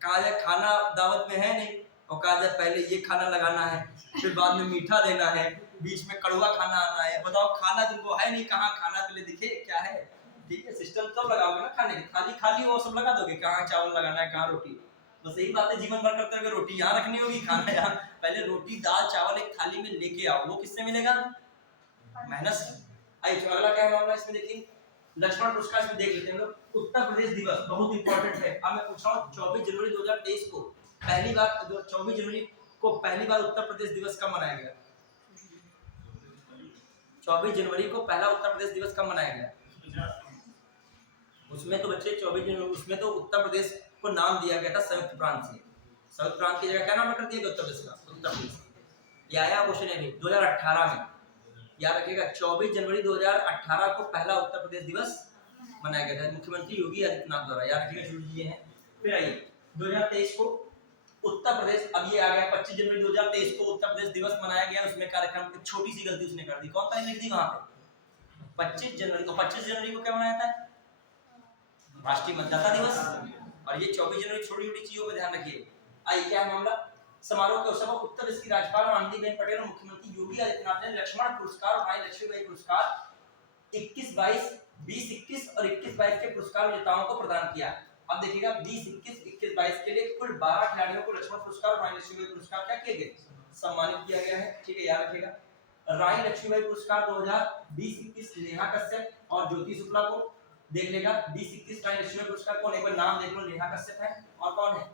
कहा जाए खाना दावत में है नहीं, और कहा जाए पहले ये खाना लगाना है, फिर बाद में मीठा देना है, बीच में कड़वा खाना आना है। बताओ खाना तुमको है नहीं, कहाँ खाना पहले दिखे क्या है? ठीक है, सिस्टम तब लगाओगे ना खाने की। थाली खाली वो सब लगा दोगे, कहाँ चावल लगाना है, कहाँ रोटी। बस यही बातें जीवन भर करते रहोगे, रोटी यहाँ रखनी होगी, खाना यहाँ। पहले रोटी दाल चावल एक थाली में लेके आओ, वो किससे मिलेगा? मेहनत से। आइए अगला क्या मामला इसमें देखिए, लक्ष्मण पुरस्कार में देख लेते हैं लोग। उत्तर प्रदेश दिवस बहुत इंपॉर्टेंट है। अब मैं पूछ रहा हूँ 24 जनवरी 2023 को पहली बार, 24 जनवरी को पहली बार उत्तर प्रदेश दिवस कब मनाया गया? 24 जनवरी को पहला उत्तर प्रदेश दिवस कब मनाया गया? उसमें तो बच्चे 24 जनवरी, उसमें तो उत्तर प्रदेश को नाम दिया गया था संयुक्त प्रांत से। संयुक्त प्रांत की जगह क्या नाम रख दिया गया? उत्तर प्रदेश का, उत्तर प्रदेश। ये आया क्वेश्चन है 2018 में, याद रखिएगा 24 जनवरी 2018 को पहला उत्तर प्रदेश दिवस मनाया गया था मुख्यमंत्री योगी आदित्यनाथ द्वारा, याद रखिएगा, जुड़ लीजिए हैं। फिर आइए 2023 को उत्तर प्रदेश, अब ये आ गया 25 जनवरी 2023 को उत्तर प्रदेश दिवस मनाया गया। उसमें कार्यक्रम की छोटी सी गलती उसने कर दी, कौन तारीख लिख दी वहां पे? 25 जनवरी को। 25 जनवरी को क्या मनाया था? राष्ट्रीय मतदाता दिवस। और ये 24 जनवरी छोटी छोटी चीजों पर ध्यान रखिए। आइए क्या मामला, समारोह के अवसर पर उत्तर प्रदेश की राज्यपाल आनंदीबेन पटेल और मुख्यमंत्री योगी आदित्यनाथ ने लक्ष्मण पुरस्कार और रानी लक्ष्मीबाई पुरस्कार 21-22, 20-21 और 21-22 के पुरस्कार विजेताओं को प्रदान किया। अब देखिएगा 20-21, 21-22 के लिए कुल 12 खिलाड़ियों को लक्ष्मण पुरस्कार और रानी लक्ष्मीबाई पुरस्कार क्या किए गए? सम्मानित किया गया है, ठीक है, याद रखिएगा। रानी लक्ष्मीबाई पुरस्कार 2020-21 नेहा कश्यप और ज्योति शुक्ला को, देख लेगा। 2021 का नेशनल पुरस्कार कौन, एक बार नाम देख लो। नेहा कश्यप है और कौन है,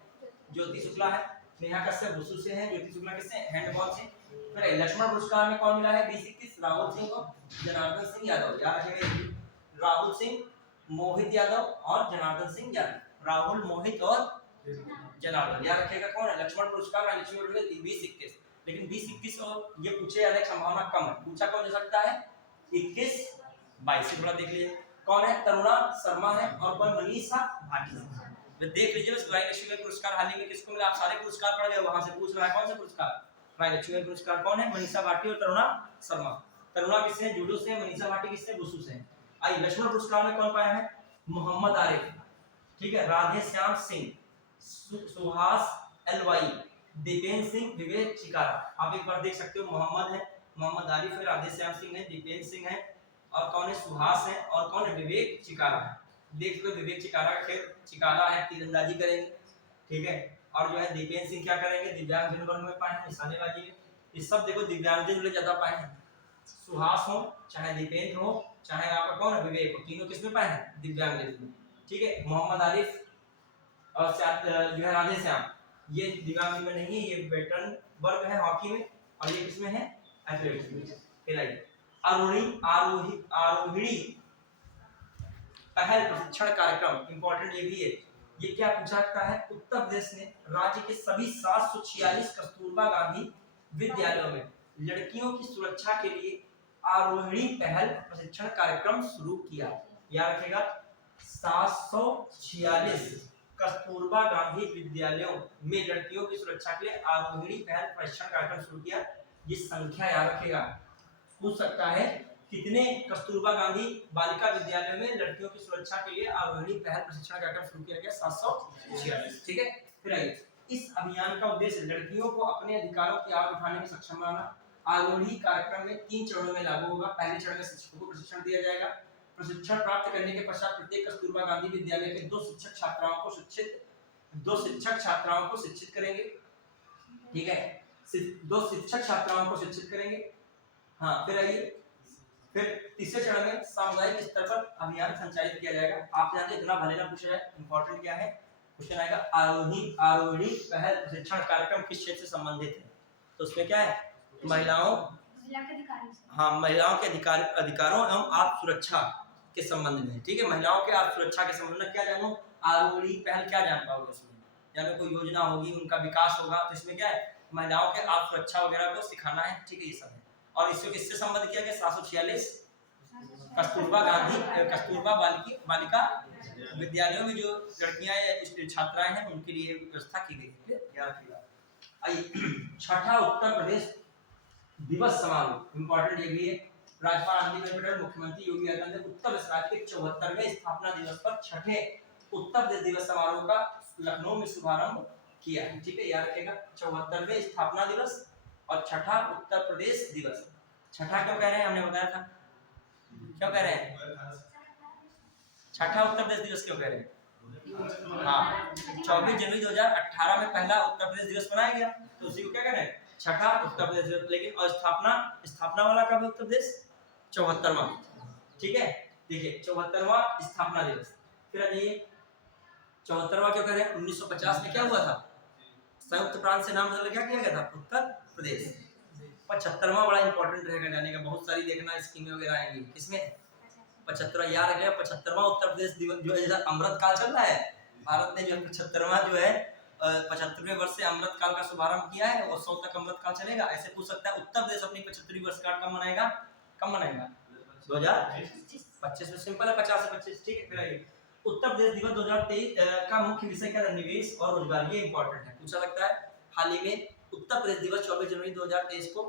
ज्योति शुक्ला है। नेहा कश्यप वुशु से है, ज्योति शुक्ला किससे, हैंडबॉल से। फिर लक्ष्मण पुरस्कार में कौन मिला है 2021, राहुल सिंह को जनार्दन सिंह यादव। याद रखिएगा, राहुल सिंह, मोहित यादव और जनार्दन सिंह यादव। राहुल, मोहित और जनार्दन, याद रखिएगा कौन है लक्ष्मण पुरस्कार 2021। लेकिन 2021 और ये पूछे जाने की संभावना कम है। पूछा कौन जा सकता है 21 22 से, थोड़ा देख लीजिए कौन है, तरुणा शर्मा है और कौन, मनीषा भाटिया। तो देख लीजिए बस राय लक्ष्मी पुरस्कार हाल ही में किसको मिला, आप सारे पुरस्कार पढ़ गए, वहां से पूछ रहा है कौन सा पुरस्कार, राय लक्ष्मी पुरस्कार कौन है, मनीषा भाटिया और तरुणा शर्मा। तरुणा किससे है, जूडो से, मनीषा भाटिया किससे, वुशु से। आइए लक्ष्मण पुरस्कार में कौन पाया है, मोहम्मद आरिफ, ठीक है, राधे श्याम सिंह, सुहास एलवाई, दीपेंद्र सिंह, विवेक चिकारा। आप एक बार देख सकते हो, मोहम्मद है, मोहम्मद आरिफ है, राधे श्याम सिंह है, दीपेंद्र सिंह है और कौन है, सुहास है और कौन है, विवेक चिकारा है। देख लो विवेक चिकारा खेल, चिकारा है तीरंदाजी करेंगे, ठीक है, और जो है दीपेंद्र सिंह क्या करेंगे, दिव्यांग वर्ग में पाए हैं, निशानेबाजी में। ये सब देखो दिव्यांग लोग ज्यादा पाए हैं, सुहास हो चाहे दीपेंद्र हो चाहे आपका कौन है, विवेक हो, तीनों किसमें पाए हैं, दिव्यांग में, ठीक है। मोहम्मद आरिफ और जो है राधे श्याम, ये दिव्यांग में नहीं है, ये वेटरन वर्ग है हॉकी में, और ये किसमें है, एथलेटिक्स में। फिर आइए आरोहिणी पहल प्रशिक्षण कार्यक्रम, इंपॉर्टेंट ये भी है। ये क्या पूछा जाता है, उत्तर प्रदेश ने राज्य के सभी 746 कस्तूरबा गांधी विद्यालयों में लड़कियों की सुरक्षा के लिए आरोहिणी पहल प्रशिक्षण कार्यक्रम शुरू किया। याद रखेगा 746 कस्तूरबा गांधी विद्यालयों में लड़कियों की सुरक्षा के लिए आरोहिणी पहल प्रशिक्षण कार्यक्रम शुरू किया। ये संख्या याद रखेगा, पूछ सकता है कितने कस्तूरबा गांधी बालिका विद्यालयों में लड़कियों की सुरक्षा के लिए आरोहिणी पहल प्रशिक्षण कार्यक्रम शुरू किया गया, 746, ठीक है। फिर आइए, इस अभियान का उद्देश्य लड़कियों को अपने अधिकारों की आवाज उठाने में सक्षम बनाना। आरोहिणी कार्यक्रम में 3 चरणों में लागू होगा। पहले चरण में शिक्षकों को प्रशिक्षण दिया जाएगा। प्रशिक्षण प्राप्त करने के पश्चात प्रत्येक कस्तूरबा गांधी विद्यालय के 2 शिक्षक छात्राओं को शिक्षित करेंगे, ठीक है, 2 शिक्षक छात्राओं को शिक्षित करेंगे। हाँ, फिर आइए, फिर तीसरे चरण में सामुदायिक स्तर पर अभियान संचालित किया जाएगा। आप जानते हैं इतना भले ना पूछा जाए, इंपॉर्टेंट क्या है, क्वेश्चन आएगा आरोहिणी पहल प्रशिक्षण कार्यक्रम किस क्षेत्र से संबंधित है, तो उसमें क्या है, महिलाओं के अधिकारों एवं आत्म सुरक्षा के संबंध में, ठीक है, महिलाओं के आत्म सुरक्षा के संबंध में क्या जानो, आरोहिणी पहल क्या जान पाओगे उसमें, यानी कोई योजना होगी, उनका विकास होगा, तो इसमें क्या है, महिलाओं के आत्म सुरक्षा वगैरह को सिखाना है, ठीक है, ये सब है। और इससे किससे संबंध किया गया, 746 कस्तूरबा बालिका विद्यालयों में जो लड़कियां या छात्राएं हैं उनके लिए व्यवस्था की गई है, याद रखिएगा। आइए, छठा उत्तर प्रदेश दिवस समारोह, इंपॉर्टेंट ये भी है। राज्यपाल आनंदीबेन पटेल, मुख्यमंत्री योगी आदित्यनाथ ने उत्तर प्रदेश राज्य के 74वें स्थापना दिवस पर छठे उत्तर प्रदेश दिवस समारोह का लखनऊ में शुभारंभ किया है, ठीक है, याद रखिएगा 74वें स्थापना दिवस और छठा उत्तर प्रदेश दिवस। छठा क्यों कह रहे हैं, हमने बताया था, क्यों कह रहे हैं छठा उत्तर प्रदेश दिवस क्यों कह रहे हैं, हाँ, 24 जनवरी 2018 में पहला उत्तर प्रदेश दिवस मनाया गया, तो उसी को क्या कह रहे हैं, छठा उत्तर प्रदेश दिवस। लेकिन और स्थापना वाला कब उत्तर प्रदेश, 74वां, ठीक है, देखिए 74वां स्थापना दिवस। फिर आइए 74वां क्यों कह रहे हैं, 1950 में क्या हुआ था, संयुक्त प्रांत से नाम बदल क्या किया गया था, उत्तर प्रदेश। 75वां बड़ा इंपॉर्टेंट रहेगा जाने का, बहुत सारी देखना स्कीमें वगैरह आएंगी, किसमें 75वां, याद रखिएगा 75वां उत्तर प्रदेश दिवस जो है, अमृत काल चल रहा है, भारत ने जो 75वां जो है 75वें वर्ष से अमृत काल का शुभारंभ किया है, और 100 तक अमृत काल चलेगा। ऐसे पूछ सकता है उत्तर प्रदेश अपनी 75वीं वर्षगांठ कब मनाएगा, 2025 में, सिंपल है, 50 से 25, ठीक है। फिर आइए, उत्तर प्रदेश दिवस 2023 का मुख्य विषय क्या है, निवेश और रोजगार, ये इंपॉर्टेंट है, पूछा सकता है। हाल ही में उत्तर प्रदेश दिवस 24 जनवरी 2023 को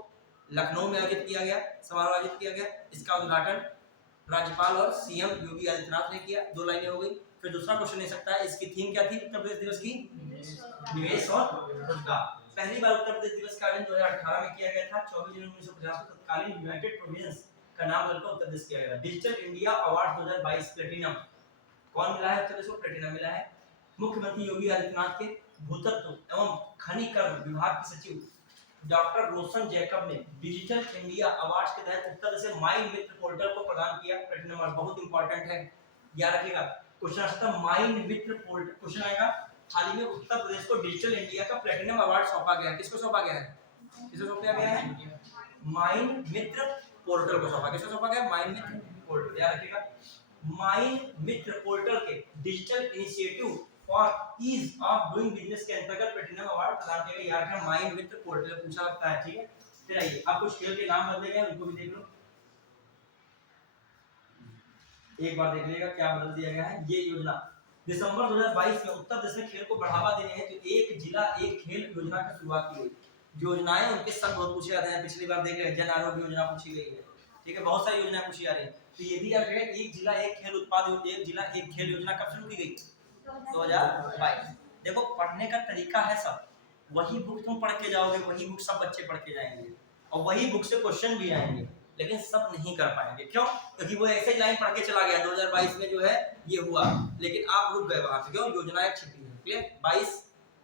लखनऊ में आयोजित किया गया, समारोह आयोजित किया गया। इसका उद्घाटन राज्यपाल और सीएम योगी आदित्यनाथ ने किया। 2 लाइनें हो गई। फिर दूसरा क्वेश्चन ले सकता है, इसकी थीम क्या थी उत्तर प्रदेश दिवस की, निवेश और रोजगार। पहली बार उत्तर प्रदेश दिवस का आयोजन 2018 में किया गया था। 24 जनवरी 1950 को तत्कालीन यूनाइटेड प्रोविंस का नाम बदलकर उत्तर प्रदेश किया गया। डिजिटल इंडिया अवार्ड 2022 प्लेटिनम कौन मिला है उत्तर प्रदेश को, प्लेटिनम मिला है। मुख्यमंत्री योगी आदित्यनाथ के भूतत्व एवं खनिकर्म विभाग के सचिव डॉक्टर रोशन जैकब ने डिजिटल इंडिया अवार्ड के तहत उत्तर प्रदेश से माई मित्र पोर्टल को प्रदान किया। प्लेटिनम बहुत इंपॉर्टेंट है। याद रखिएगा। क्वेश्चन आता है माइन मित्र पोर्टल, क्वेश्चन आएगा हाल ही में उत्तर प्रदेश को डिजिटल इंडिया का प्लेटिनम अवार्ड सौंपा गया है। किसको सौंपा गया है? किसको सौंपा गया है? माइन मित्र पोर्टल को सौंपा। किसको सौंपा गया? Mine Mitra portal. याद रखिएगा माइन मित्र पोर्टल के digital initiative for ease of doing business के अंतर्गत प्लेटिनम अवार्ड प्रदान किया गया। याद रखिएगा माइन मित्र पोर्टल पूछा लगता है, ठीक है। फिर आइए आप कुछ खेल के नाम बदले गए उनको भी देख लो, एक बार देख लीजिएगा क्या बदल दिया गया है। ये योजना दिसंबर 2022 में उत्तर प्रदेश में खेल को बढ़ावा देने हेतु एक जिला एक खेल योजना की शुरुआत की गई। योजनाएं उनके संग बहुत पूछे जाते हैं, पिछली बार देख रहे हैं जन आरोग्य योजना पूछी गई है, ठीक है, बहुत सारी योजनाएं पूछी जा रही है। तो ये भी याद रखें एक जिला एक खेल उत्पाद एक जिला एक खेल योजना कब शुरू की गई? 2022। देखो पढ़ने का तरीका है सब, वही बुक तुम पढ़ के जाओगे, वही बुक सब बच्चे पढ़ के जाएंगे और वही बुक से क्वेश्चन भी आएंगे, लेकिन सब नहीं कर पाएंगे। क्यों? क्योंकि वो ऐसे ही लाइन पढ़ के चला गया 2022 में जो है ये हुआ, लेकिन आप रुक गए वहां पे। क्यों? योजनाएं छिपी है। क्लियर?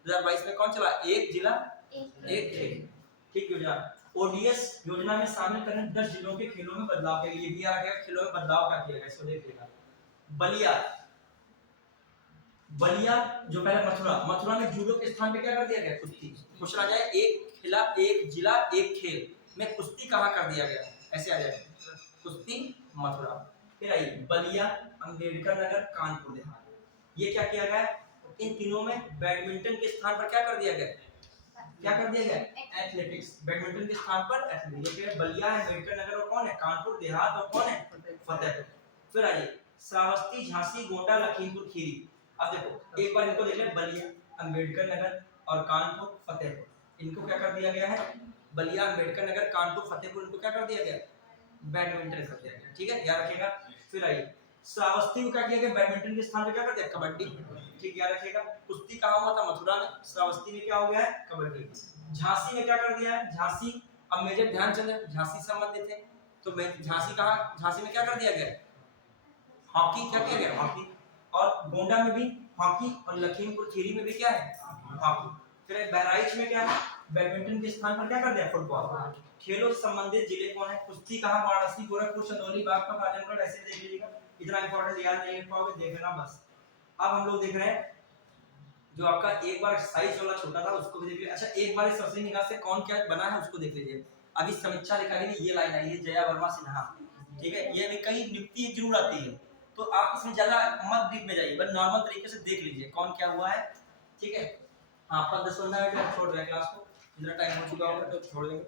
2022 में कौन चला? एक जिला एक खेल, ठीक योजना। ओडीएस योजना में शामिल करने 10 जिलों के खेलों में बदलाव किया गया। ये भी आ गया खेलों में बदलाव क्या किया गया, इसको देखिएगा। बलिया बलिया जो पहले मथुरा में जूडो के स्थान पे क्या कर दिया गया? कुश्ती। क्वेश्चन आ जाए एक खिला एक जिला एक खेल में कुश्ती कहाँ कर दिया गया? ऐसे आ जाए कुश्ती मथुरा। फिर आई बलिया अंबेडकर नगर कानपुर देहात, ये क्या किया गया? इन तीनों में बैडमिंटन के स्थान पर क्या कर दिया गया? क्या कर दिया गया? एथलेटिक्स। बैडमिंटन के स्थान पर एथलेटिक्स। ये बलिया है, अंबेडकर नगर और कौन है? कानपुर देहात और कौन है? फतेहपुर। फिर आइए श्रावस्ती झांसी गोंडा लखीमपुर खीरी। अब देखो एक बार इनको देख ले, बलिया अंबेडकर नगर और कानपुर फतेहपुर, इनको क्या कर दिया गया है? बलिया अंबेडकर नगर कानपुर फतेहपुर, इनको क्या कर दिया गया? बैडमिंटन कर दिया गया, ठीक है, याद रखिएगा। फिर आइए श्रावस्ती को क्या किया गया? बैडमिंटन के स्थान पर क्या कर दिया? कबड्डी, ठीक, याद रखिएगा। कुश्ती कहाँ हुआ था? मथुरा में। श्रावस्ती में क्या हो गया है? कबड्डी। झांसी में क्या कर दिया है? झांसी अब मेजर ध्यानचंद झांसी से संबंधित है, तो झांसी कहाँ? झांसी में क्या कर दिया गया? हॉकी। क्या किया गया? हॉकी। और गोंडा में भी हॉकी और लखीमपुर खीरी में भी क्या है? हॉकी। फिर बहराइच में क्या है? बैडमिंटन के स्थान पर क्या कर दिया? फुटबॉल। खेलों से संबंधित जिले कौन है? कुश्ती कहाँ? वाराणसी, गोरखपुर, चंदौली, बागपत, आजमगढ़। ऐसे देख लीजिएगा, इतना इंपॉर्टेंट याद नहीं रख पाओगे, देखना बस। अब हम लोग देख रहे हैं जो आपका एक बार साइज वाला छोटा था उसको भी देख लीजिए। अच्छा एक बार इस सरसरी निगाह से कौन क्या बना है उसको देख लीजिए। अभी समीक्षा लिखा गया ये लाइन आई है जया वर्मा सिन्हा, ठीक है, ये भी कई नियुक्ति जरूर आती है, तो आप इसमें ज्यादा मत डीप में जाइए, बस नॉर्मल तरीके से देख लीजिए कौन क्या हुआ है, ठीक है। हाँ 10-15 मिनट छोड़ दें क्लास को, इतना टाइम हो चुका होगा तो छोड़ देंगे।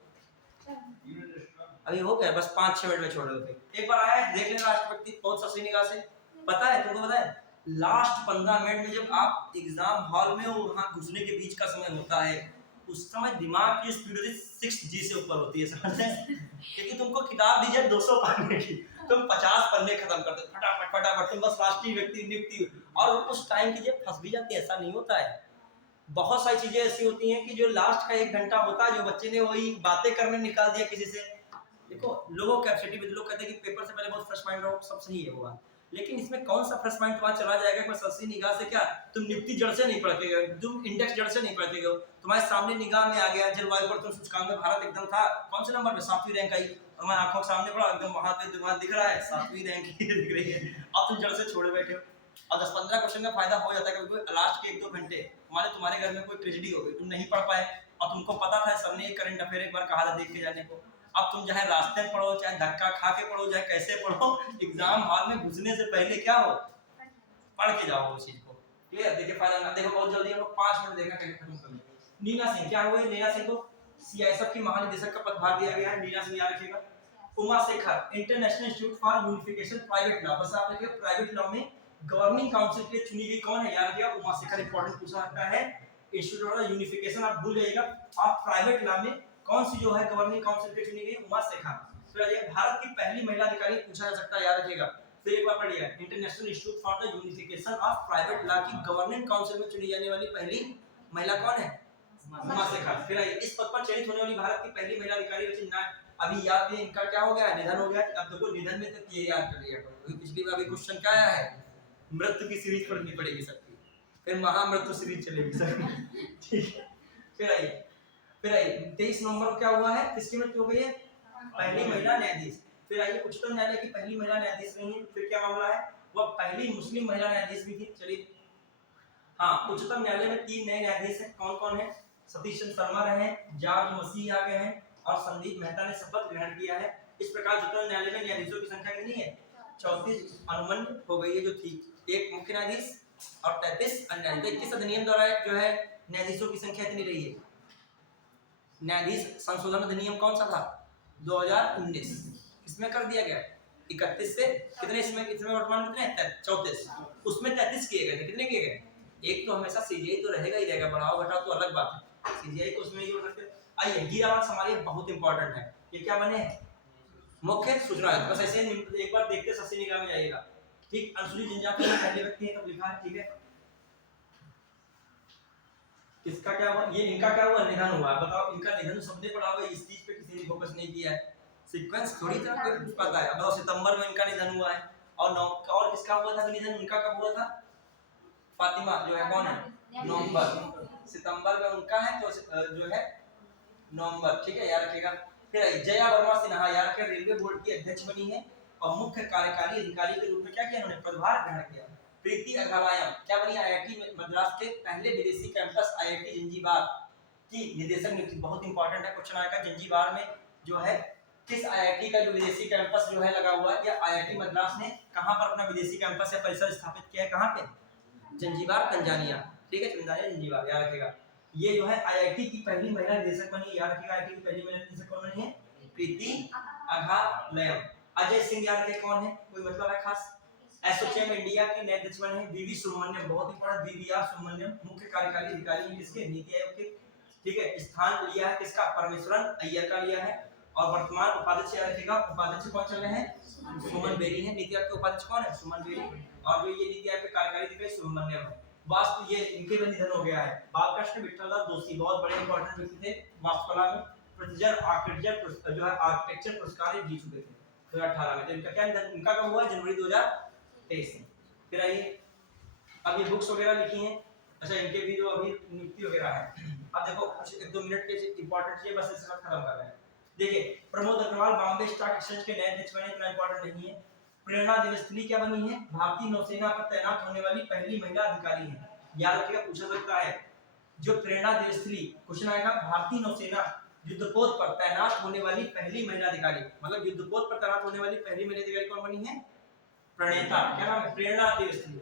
अभी हो गया, बस 5-6 मिनट में छोड़ देते। एक बार आया है देख लेना राष्ट्रपति बहुत सरसरी निगाह से। पता है तुमको? पता है लास्ट 15 मिनट में जब आप एग्जाम हॉल में वहां घुसने के बीच का समय होता है उस समय दिमाग की स्पीड 6G से ऊपर होती है, समझ रहे? क्योंकि तुमको किताब दी जाए 200 पन्ने की, तुम 50 पन्ने खत्म करते फटाफट फटाफट, तुम बस राष्ट्रीय व्यक्ति नियुक्ति और उस टाइम की जब फंस भी जाती है। ऐसा नहीं होता है, बहुत सारी चीजें ऐसी होती हैं कि जो लास्ट का 1 घंटा होता है जो बच्चे ने वही बातें करने निकाल दिया किसी से। देखो लोगों कैपेसिटी में लोग कहते हैं कि पेपर से पहले बहुत फ्रेश माइंड रहो, सब सही है हुआ, लेकिन इसमें कौन सा फ्रेश माइंड तुम्हारा चला जाएगा? पर सरसरी निगाह से क्या तुम निफ्टी जड़ से नहीं पढ़ते गए, तुम इंडेक्स जड़ से नहीं पढ़ते गए, तुम्हारे सामने निगाह में आ गया जलवायु परिवर्तन सूचकांक में भारत एकदम था कौन से नंबर पे? 7वीं रैंक आई, तुम्हारी आंखों के सामने पड़ा एकदम वहां पे तुम्हारा दिख रहा है 7वीं रैंक ही दिख रही है, अब तुम जड़ से छोड़े बैठे हो। और 10-15 क्वेश्चन का फायदा हो जाता है क्योंकि लास्ट के 1-2 घंटे तुम्हारे घर में कोई ट्रेजेडी हो गई, तुम नहीं पढ़ पाए और तुमको पता था सर ने करंट अफेयर एक बार कहा था देख के जाने को, अब तुम चाहे रास्ते में पढ़ो चाहे धक्का खा के पढ़ो चाहे कैसे पढ़ो, एग्जाम हॉल में घुसने से पहले क्या हो पढ़ के जाओ उस चीज को। क्लियर? देखिए फायदा ना देखो बहुत जल्दी हम लोग 5 मिनट देखा कैसे खत्म कर लेंगे। नीना सिंह क्या हुए? नीना सिंह को सीआईएसएफ की महानिदेशक का पदभार दिया गया है, नीना सिंह याद रखिएगा। Uma Shekhar international institute for unification private law, बस आप देखिए प्राइवेट लॉ में गवर्निंग काउंसिल के लिए चुनी गई कौन है? याद रखिएगा उमा शेखर, इंपॉर्टेंट पूछा जाता है इंस्टीट्यूट ऑफ यूनिफिकेशन, आप भूल जाइएगा। आप प्राइवेट लॉ में कौन सी जो है गवर्निंग काउंसिल के चुनी गई? उमा शेखर। फिर भारत की पहली महिला अधिकारी पूछा जा सकता है, याद रखिएगा। फिर एक बार पढ़िए international institute for the unification of private law की गवर्निंग काउंसिल में चुनी जाने वाली पहली महिला कौन है? उमा शेखर। फिर इस पद पर चयनित होने वाली भारत की पहली महिला अधिकारी अभी याद नहीं, इनका क्या हो गया? निधन हो गया। अब देखो निधन में तो ये याद कर लिया करो, पिछली बार भी क्वेश्चन क्या आया है? मृत्यु की सीरीज पढ़नी पड़ेगी सबकी, फिर महामृत्यु सीरीज चलेगी सबकी, ठीक है। फिर आइए 23 नवंबर को क्या हुआ है? किसकी मृत्यु हो गई है? पहली महिला न्यायाधीश। फिर आइए उच्चतम न्यायालय की पहली महिला न्यायाधीश रही है, फिर क्या मामला है? वह पहली मुस्लिम महिला न्यायाधीश भी थी। चलिए, हाँ, उच्चतम न्यायालय में 3 नए न्यायाधीश हैं। कौन कौन है? सतीश चंद्र शर्मा रहे, जॉर्ज मसीह आ गए हैं और संदीप मेहता ने शपथ ग्रहण किया है। इस प्रकार उच्चतम न्यायालय में न्यायाधीशों की संख्या कितनी है? 34 अनुमन्य हो गई है, जो थी एक मुख्य न्यायाधीश और 33 अन्य न्यायाधीश। किस अधिनियम द्वारा जो है न्यायाधीशों की संख्या इतनी रही है? न्यायाधीश संशोधन अधिनियम कौन सा था? 2019। इसमें कर दिया गया 31 से कितने, इसमें वर्तमान में कितने? 34। उसमें 33 किए गए थे। कितने किए गए? एक तो हमेशा सीजीआई तो रहेगा ही रहेगा, बढ़ाओ घटाओ तो अलग बात है, सीजीआई को उसमें ये हो सकते हैं। आइए, हीरालाल समारिया बहुत इंपॉर्टेंट है। ये क्या बने हैं? मुख्य सूचना आयुक्त। बस ऐसे एक बार देखते सस्ती निगाह में जाइएगा। ठीक, अंशुली जनजाति में पहले व्यक्ति है तब लिखा है, ठीक है। इसका क्या हुआ? ये इनका क्या हुआ? निधन हुआ। बताओ, इनका निधन सबने पढ़ा हुआ, इस चीज पे किसी ने फोकस नहीं किया है। सीक्वेंस थोड़ी तरह कोई पता है। बताओ, सितंबर में इनका निधन हुआ है और किसका हुआ था निधन? उनका कब हुआ था? फातिमा जो है, कौन है? नवंबर। सितंबर में उनका है तो जो है नवंबर, ठीक है, याद रखिएगा। फिर जया वर्मा सिन्हा, याद रखिए, रेलवे बोर्ड की अध्यक्ष बनी है और मुख्य कार्यकारी अधिकारी के रूप में क्या किया उन्होंने? पदभार ग्रहण किया। प्रीति अग्रवाल क्या बनी? आईआईटी मद्रास के पहले विदेशी कैंपस आईआईटी जंजीबार की निदेशक नियुक्ति। बहुत इंपॉर्टेंट है, क्वेश्चन आएगा जंजीबार में जो है किस आईआईटी का जो विदेशी कैंपस जो है लगा हुआ है, या आईआईटी मद्रास ने कहां पर अपना विदेशी कैंपस या परिसर स्थापित किया है? कहां पे? जंजीबार, तंजानिया, ठीक है, तंजानिया जंजीबार, याद रखिएगा। ये जो है आईआईटी की पहली महिला निदेशक बनी, याद रखिएगा। आईआईटी की पहली महिला निदेशक कौन बनी है? प्रीति अग्रवाल। अजय सिंह, याद रखिए, कौन है? कोई मतलब है खास? एसोचैम इंडिया के नए अध्यक्ष बने हैं वीवी सुब्रमण्यम, बहुत इंपॉर्टेंट, वीवीआर सुब्रमण्यम, मुख्य कार्यकारी अधिकारी हैं किसके? नीति आयोग के, ठीक है। स्थान लिया है किसका? परमेश्वरन अय्यर का लिया है। और वर्तमान उपाध्यक्ष याद रखिएगा, उपाध्यक्ष कौन चल रहे हैं? सुमन बेरी है। नीति आयोग के उपाध्यक्ष कौन है? सुमन बेरी। और जो ये नीति आयोग के कार्यकारी अधिकारी सुब्रमण्यम है। वास्तु, ये इनके भी निधन हो गया है। बालकृष्ण विठलदास दोषी, बहुत बड़े इंपॉर्टेंट व्यक्ति थे वास्तुकला में, प्रतिजन आर्किटेक्चर जो है आर्किटेक्चर पुरस्कार जीत चुके थे 2018 में। तो इनका क्या निधन, इनका कब हुआ? जनवरी 2023 में। फिर आइए, अब ये बुक्स वगैरह लिखी हैं। अच्छा, इनके भी जो अभी नियुक्ति वगैरह है, अब देखो कुछ 1-2 मिनट के इंपॉर्टेंट चीजें बस इसके साथ खत्म कर रहे हैं। देखिए, प्रमोद अग्रवाल बॉम्बे स्टॉक एक्सचेंज के नए अध्यक्ष बने, इतना इंपॉर्टेंट नहीं है। प्रेरणा दिवसली क्या बनी है? भारतीय नौसेना पर तैनात होने वाली पहली महिला अधिकारी है। याद रखिएगा, पूछा सकता है। जो प्रेरणा दिवसली क्वेश्चन आएगा, भारतीय नौसेना युद्धपोत पर तैनात होने वाली पहली महिला अधिकारी, मतलब युद्धपोत पर तैनात होने वाली पहली महिला अधिकारी कौन बनी है? प्रणेता, क्या नाम है? प्रेरणा दिवसली।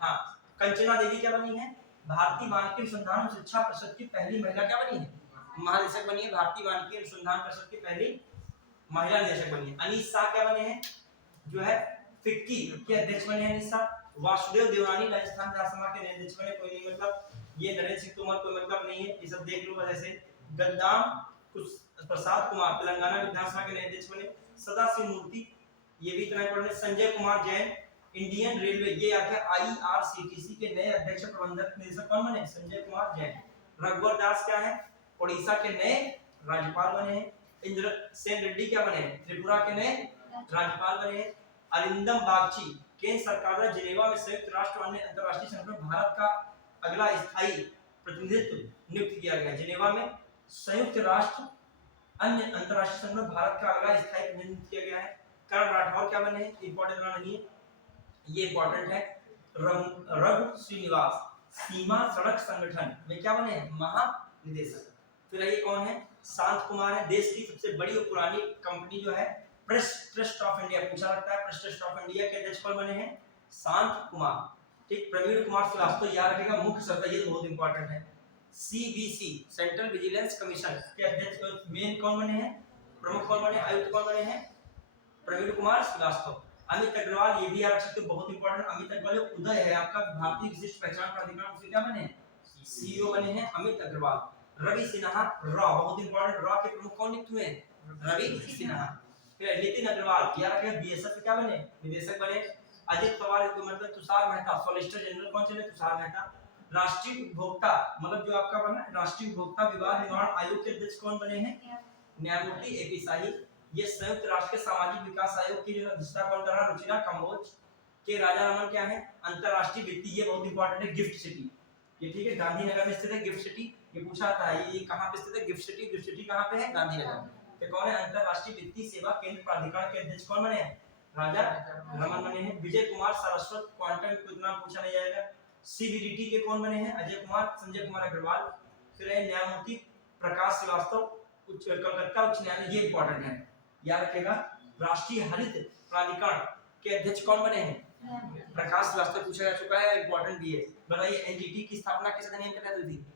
हाँ, कंचना देवी क्या बनी है? भारतीय मानकीय अनुसंधान शिक्षा परिषद की पहली महिला क्या बनी है? महानिदेशक बनी है। भारतीय मानकीय अनुसंधान परिषद की पहली महिला निदेशक बनी है। अनीस शाह क्या बने हैं? जो है फिक्की के अध्यक्ष बने हैं अनीस शाह। वासुदेव देवनानी राजस्थान विधानसभा के नए अध्यक्ष बने, कोई नहीं मतलब। ये नरेंद्र सिंह तोमर कोई मतलब नहीं है, ये सब देख लो बस ऐसे। गद्दाम प्रसाद कुमार तेलंगाना विधानसभा के नए अध्यक्ष बने। सदाशिव मूर्ति, ये भी इतना इंपॉर्टेंट है। संजय कुमार जैन इंडियन रेलवे, ये आ गया आईआरसीटीसी के नए अध्यक्ष प्रबंधक निदेशक कौन बने? संजय कुमार जैन। रघुवर दास क्या है? ओडिशा के नए राज्यपाल बने हैं। इंद्र सेन रेड्डी क्या बने हैं? त्रिपुरा के नए राज्यपाल बने हैं। अरिंदम बागची केंद्र सरकार द्वारा जिनेवा में संयुक्त राष्ट्र अन्य अंतरराष्ट्रीय संगठन में भारत का अगला स्थायी प्रतिनिधित्व नियुक्त किया गया। जिनेवा में संयुक्त राष्ट्र अन्य अंतरराष्ट्रीय संगठन में भारत का अगला स्थायी प्रतिनिधित्व किया गया है। करण राठौर क्या बने हैं? इंपॉर्टेंट नहीं है, ये इंपॉर्टेंट है। रघु श्रीनिवास सीमा सड़क संगठन में क्या बने हैं? महानिदेशक। फिर ये कौन है? शांत कुमार है। देश की सबसे बड़ी और पुरानी कंपनी जो है प्रेस ट्रस्ट ऑफ इंडिया, पूछा लगता है, प्रेस ट्रस्ट ऑफ इंडिया के अध्यक्ष कौन बने हैं? शांत कुमार। ठीक, प्रवीण कुमार श्रीवास्तव, याद रखिएगा, मुख्य सचिव, ये बहुत इंपॉर्टेंट है। सीबीसी सेंट्रल विजिलेंस कमीशन के अध्यक्ष मेन कौन बने हैं? प्रमुख कौन बने? आयुक्त कौन बने हैं? प्रवीण कुमार श्रीवास्तव। अमित अग्रवाल, ये भी याद रख सकते हो, बहुत इंपॉर्टेंट। अमित अग्रवाल उदय है आपका भारतीय विशिष्ट पहचान प्राधिकरण, उसके क्या बने? सीईओ बने हैं अमित अग्रवाल। रवि सिन्हा रॉ, बहुत इंपॉर्टेंट, रॉ के प्रमुख कौन नियुक्त हुए? रवि सिन्हा। फिर नितिन अग्रवाल, याद रखिए, बीएसएफ के क्या बने? निदेशक बने। अजित पवार को मतलब तुषार मेहता, सॉलिसिटर जनरल कौन चले? तुषार मेहता। राष्ट्रीय उपभोक्ता मतलब जो आपका बना राष्ट्रीय उपभोक्ता विवाद निवारण आयोग के अध्यक्ष कौन बने हैं? न्यायमूर्ति एपी शाही। ये संयुक्त राष्ट्र के सामाजिक विकास आयोग की जो अध्यक्षता कौन कर रहा है? रुचिरा कंबोज। के राजा रमन क्या है? अंतरराष्ट्रीय वित्तीय, ये बहुत इंपॉर्टेंट है, गिफ्ट सिटी, ये ठीक है, गांधीनगर में स्थित है गिफ्ट सिटी। ये पूछा था, ये कहां पे स्थित है? Gift city. गिफ्ट सिटी कहां पे है? गांधीनगर। तो कौन है? अंतरराष्ट्रीय वित्तीय सेवा केंद्र प्राधिकरण के अध्यक्ष कौन बने हैं? राजा रमन बने हैं। विजय कुमार सारस्वत, क्वांटम में कोई नाम पूछा नहीं जाएगा। सीबीडीटी के कौन बने हैं? अजय कुमार, संजय कुमार अग्रवाल। फिर है न्यायमूर्ति प्रकाश श्रीवास्तव, कलकत्ता उच्च न्यायालय, ये इंपॉर्टेंट है, याद रखेगा। राष्ट्रीय हरित प्राधिकरण के अध्यक्ष कौन बने हैं? प्रकाश श्रीवास्तव, पूछा जा चुका है, इंपॉर्टेंट भी है। बताइए एनजीटी की स्थापना किस अधिनियम के तहत हुई थी?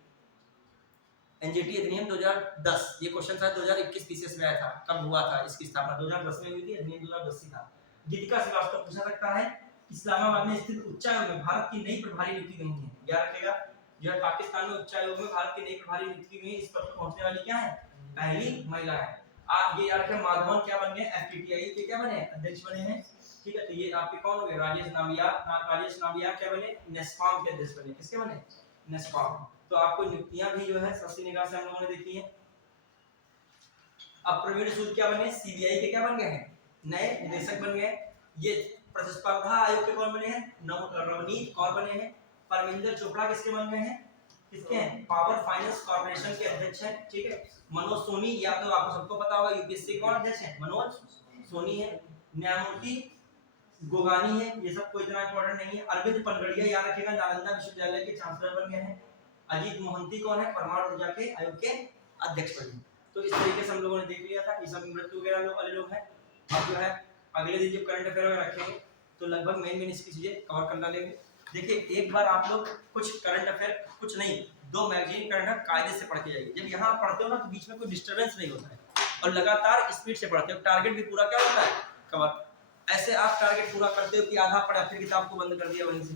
एनजीटी अधिनियम 2010, ये क्वेश्चन शायद 2021 पीसीएस में आया था, कब हुआ था इसकी स्थापना? 2010 में हुई थी, अधिनियम 2010 से था। गीतिका श्रीवास्तव पूछा सकता है, इस्लामाबाद में स्थित उच्चायोग में भारत की नई प्रभारी नियुक्ति गई है, याद रखेगा। जो है पाकिस्तान में उच्चायोग में भारत की नई प्रभारी नियुक्ति गई, इस पर पहुंचने वाली क्या है? पहली महिला है। आप ये याद रखें, माधवन क्या बन गए? एफटीटीआई के क्या बने? अध्यक्ष बने हैं, ठीक है। तो ये आपके कौन हो गए? राजेश नाबिया क्या बने? नेस्कॉम के अध्यक्ष बने। किसके बने? नेस्कॉम। तो आपको नियुक्तियां भी जो है सस्ती निगाह से हम लोगों ने देखी है। अब प्रवीण सूद क्या बने? सीबीआई के क्या बन गए हैं? नए निदेशक बन गए। ये प्रतिस्पर्धा आयोग के कौन बने हैं? रवनीत कौर बने हैं। परमिंदर चोपड़ा किसके बन गए हैं? किसके हैं? पावर फाइनेंस कॉर्पोरेशन के अध्यक्ष हैं, ठीक है। मनोज सोनी, या तो आपको सबको पता होगा, यूपीएससी कौन अध्यक्ष है? मनोज सोनी है। न्यायमूर्ति गोगानी है, ये सब कोई इतना इंपॉर्टेंट नहीं है। अरविंद पनगड़िया, याद रखिएगा, नालंदा विश्वविद्यालय के चांसलर बन गए हैं। अजीत मोहंती कौन है? परमाणु ऊर्जा के आयोग के अध्यक्ष बने। तो इस तरीके से हम लोगों ने देख लिया था, ये सब मृत्यु वगैरह लोग वाले लोग हैं। अब जो है अगले दिन जब करंट अफेयर वगैरह रखेंगे तो लगभग मेन इसकी चीजें कवर कर डालेंगे। देखिए एक बार आप लोग कुछ करंट अफेयर, कुछ नहीं, 2 मैगजीन करंट अफेयर कायदे से पढ़ के जाइए। जब यहाँ पढ़ते हो ना तो बीच में कोई डिस्टर्बेंस नहीं होता है और लगातार स्पीड से पढ़ते हो, टारगेट भी पूरा क्या होता है? कवर। ऐसे आप टारगेट पूरा करते हो कि आधा पढ़ा फिर किताब को बंद कर दिया वहीं से,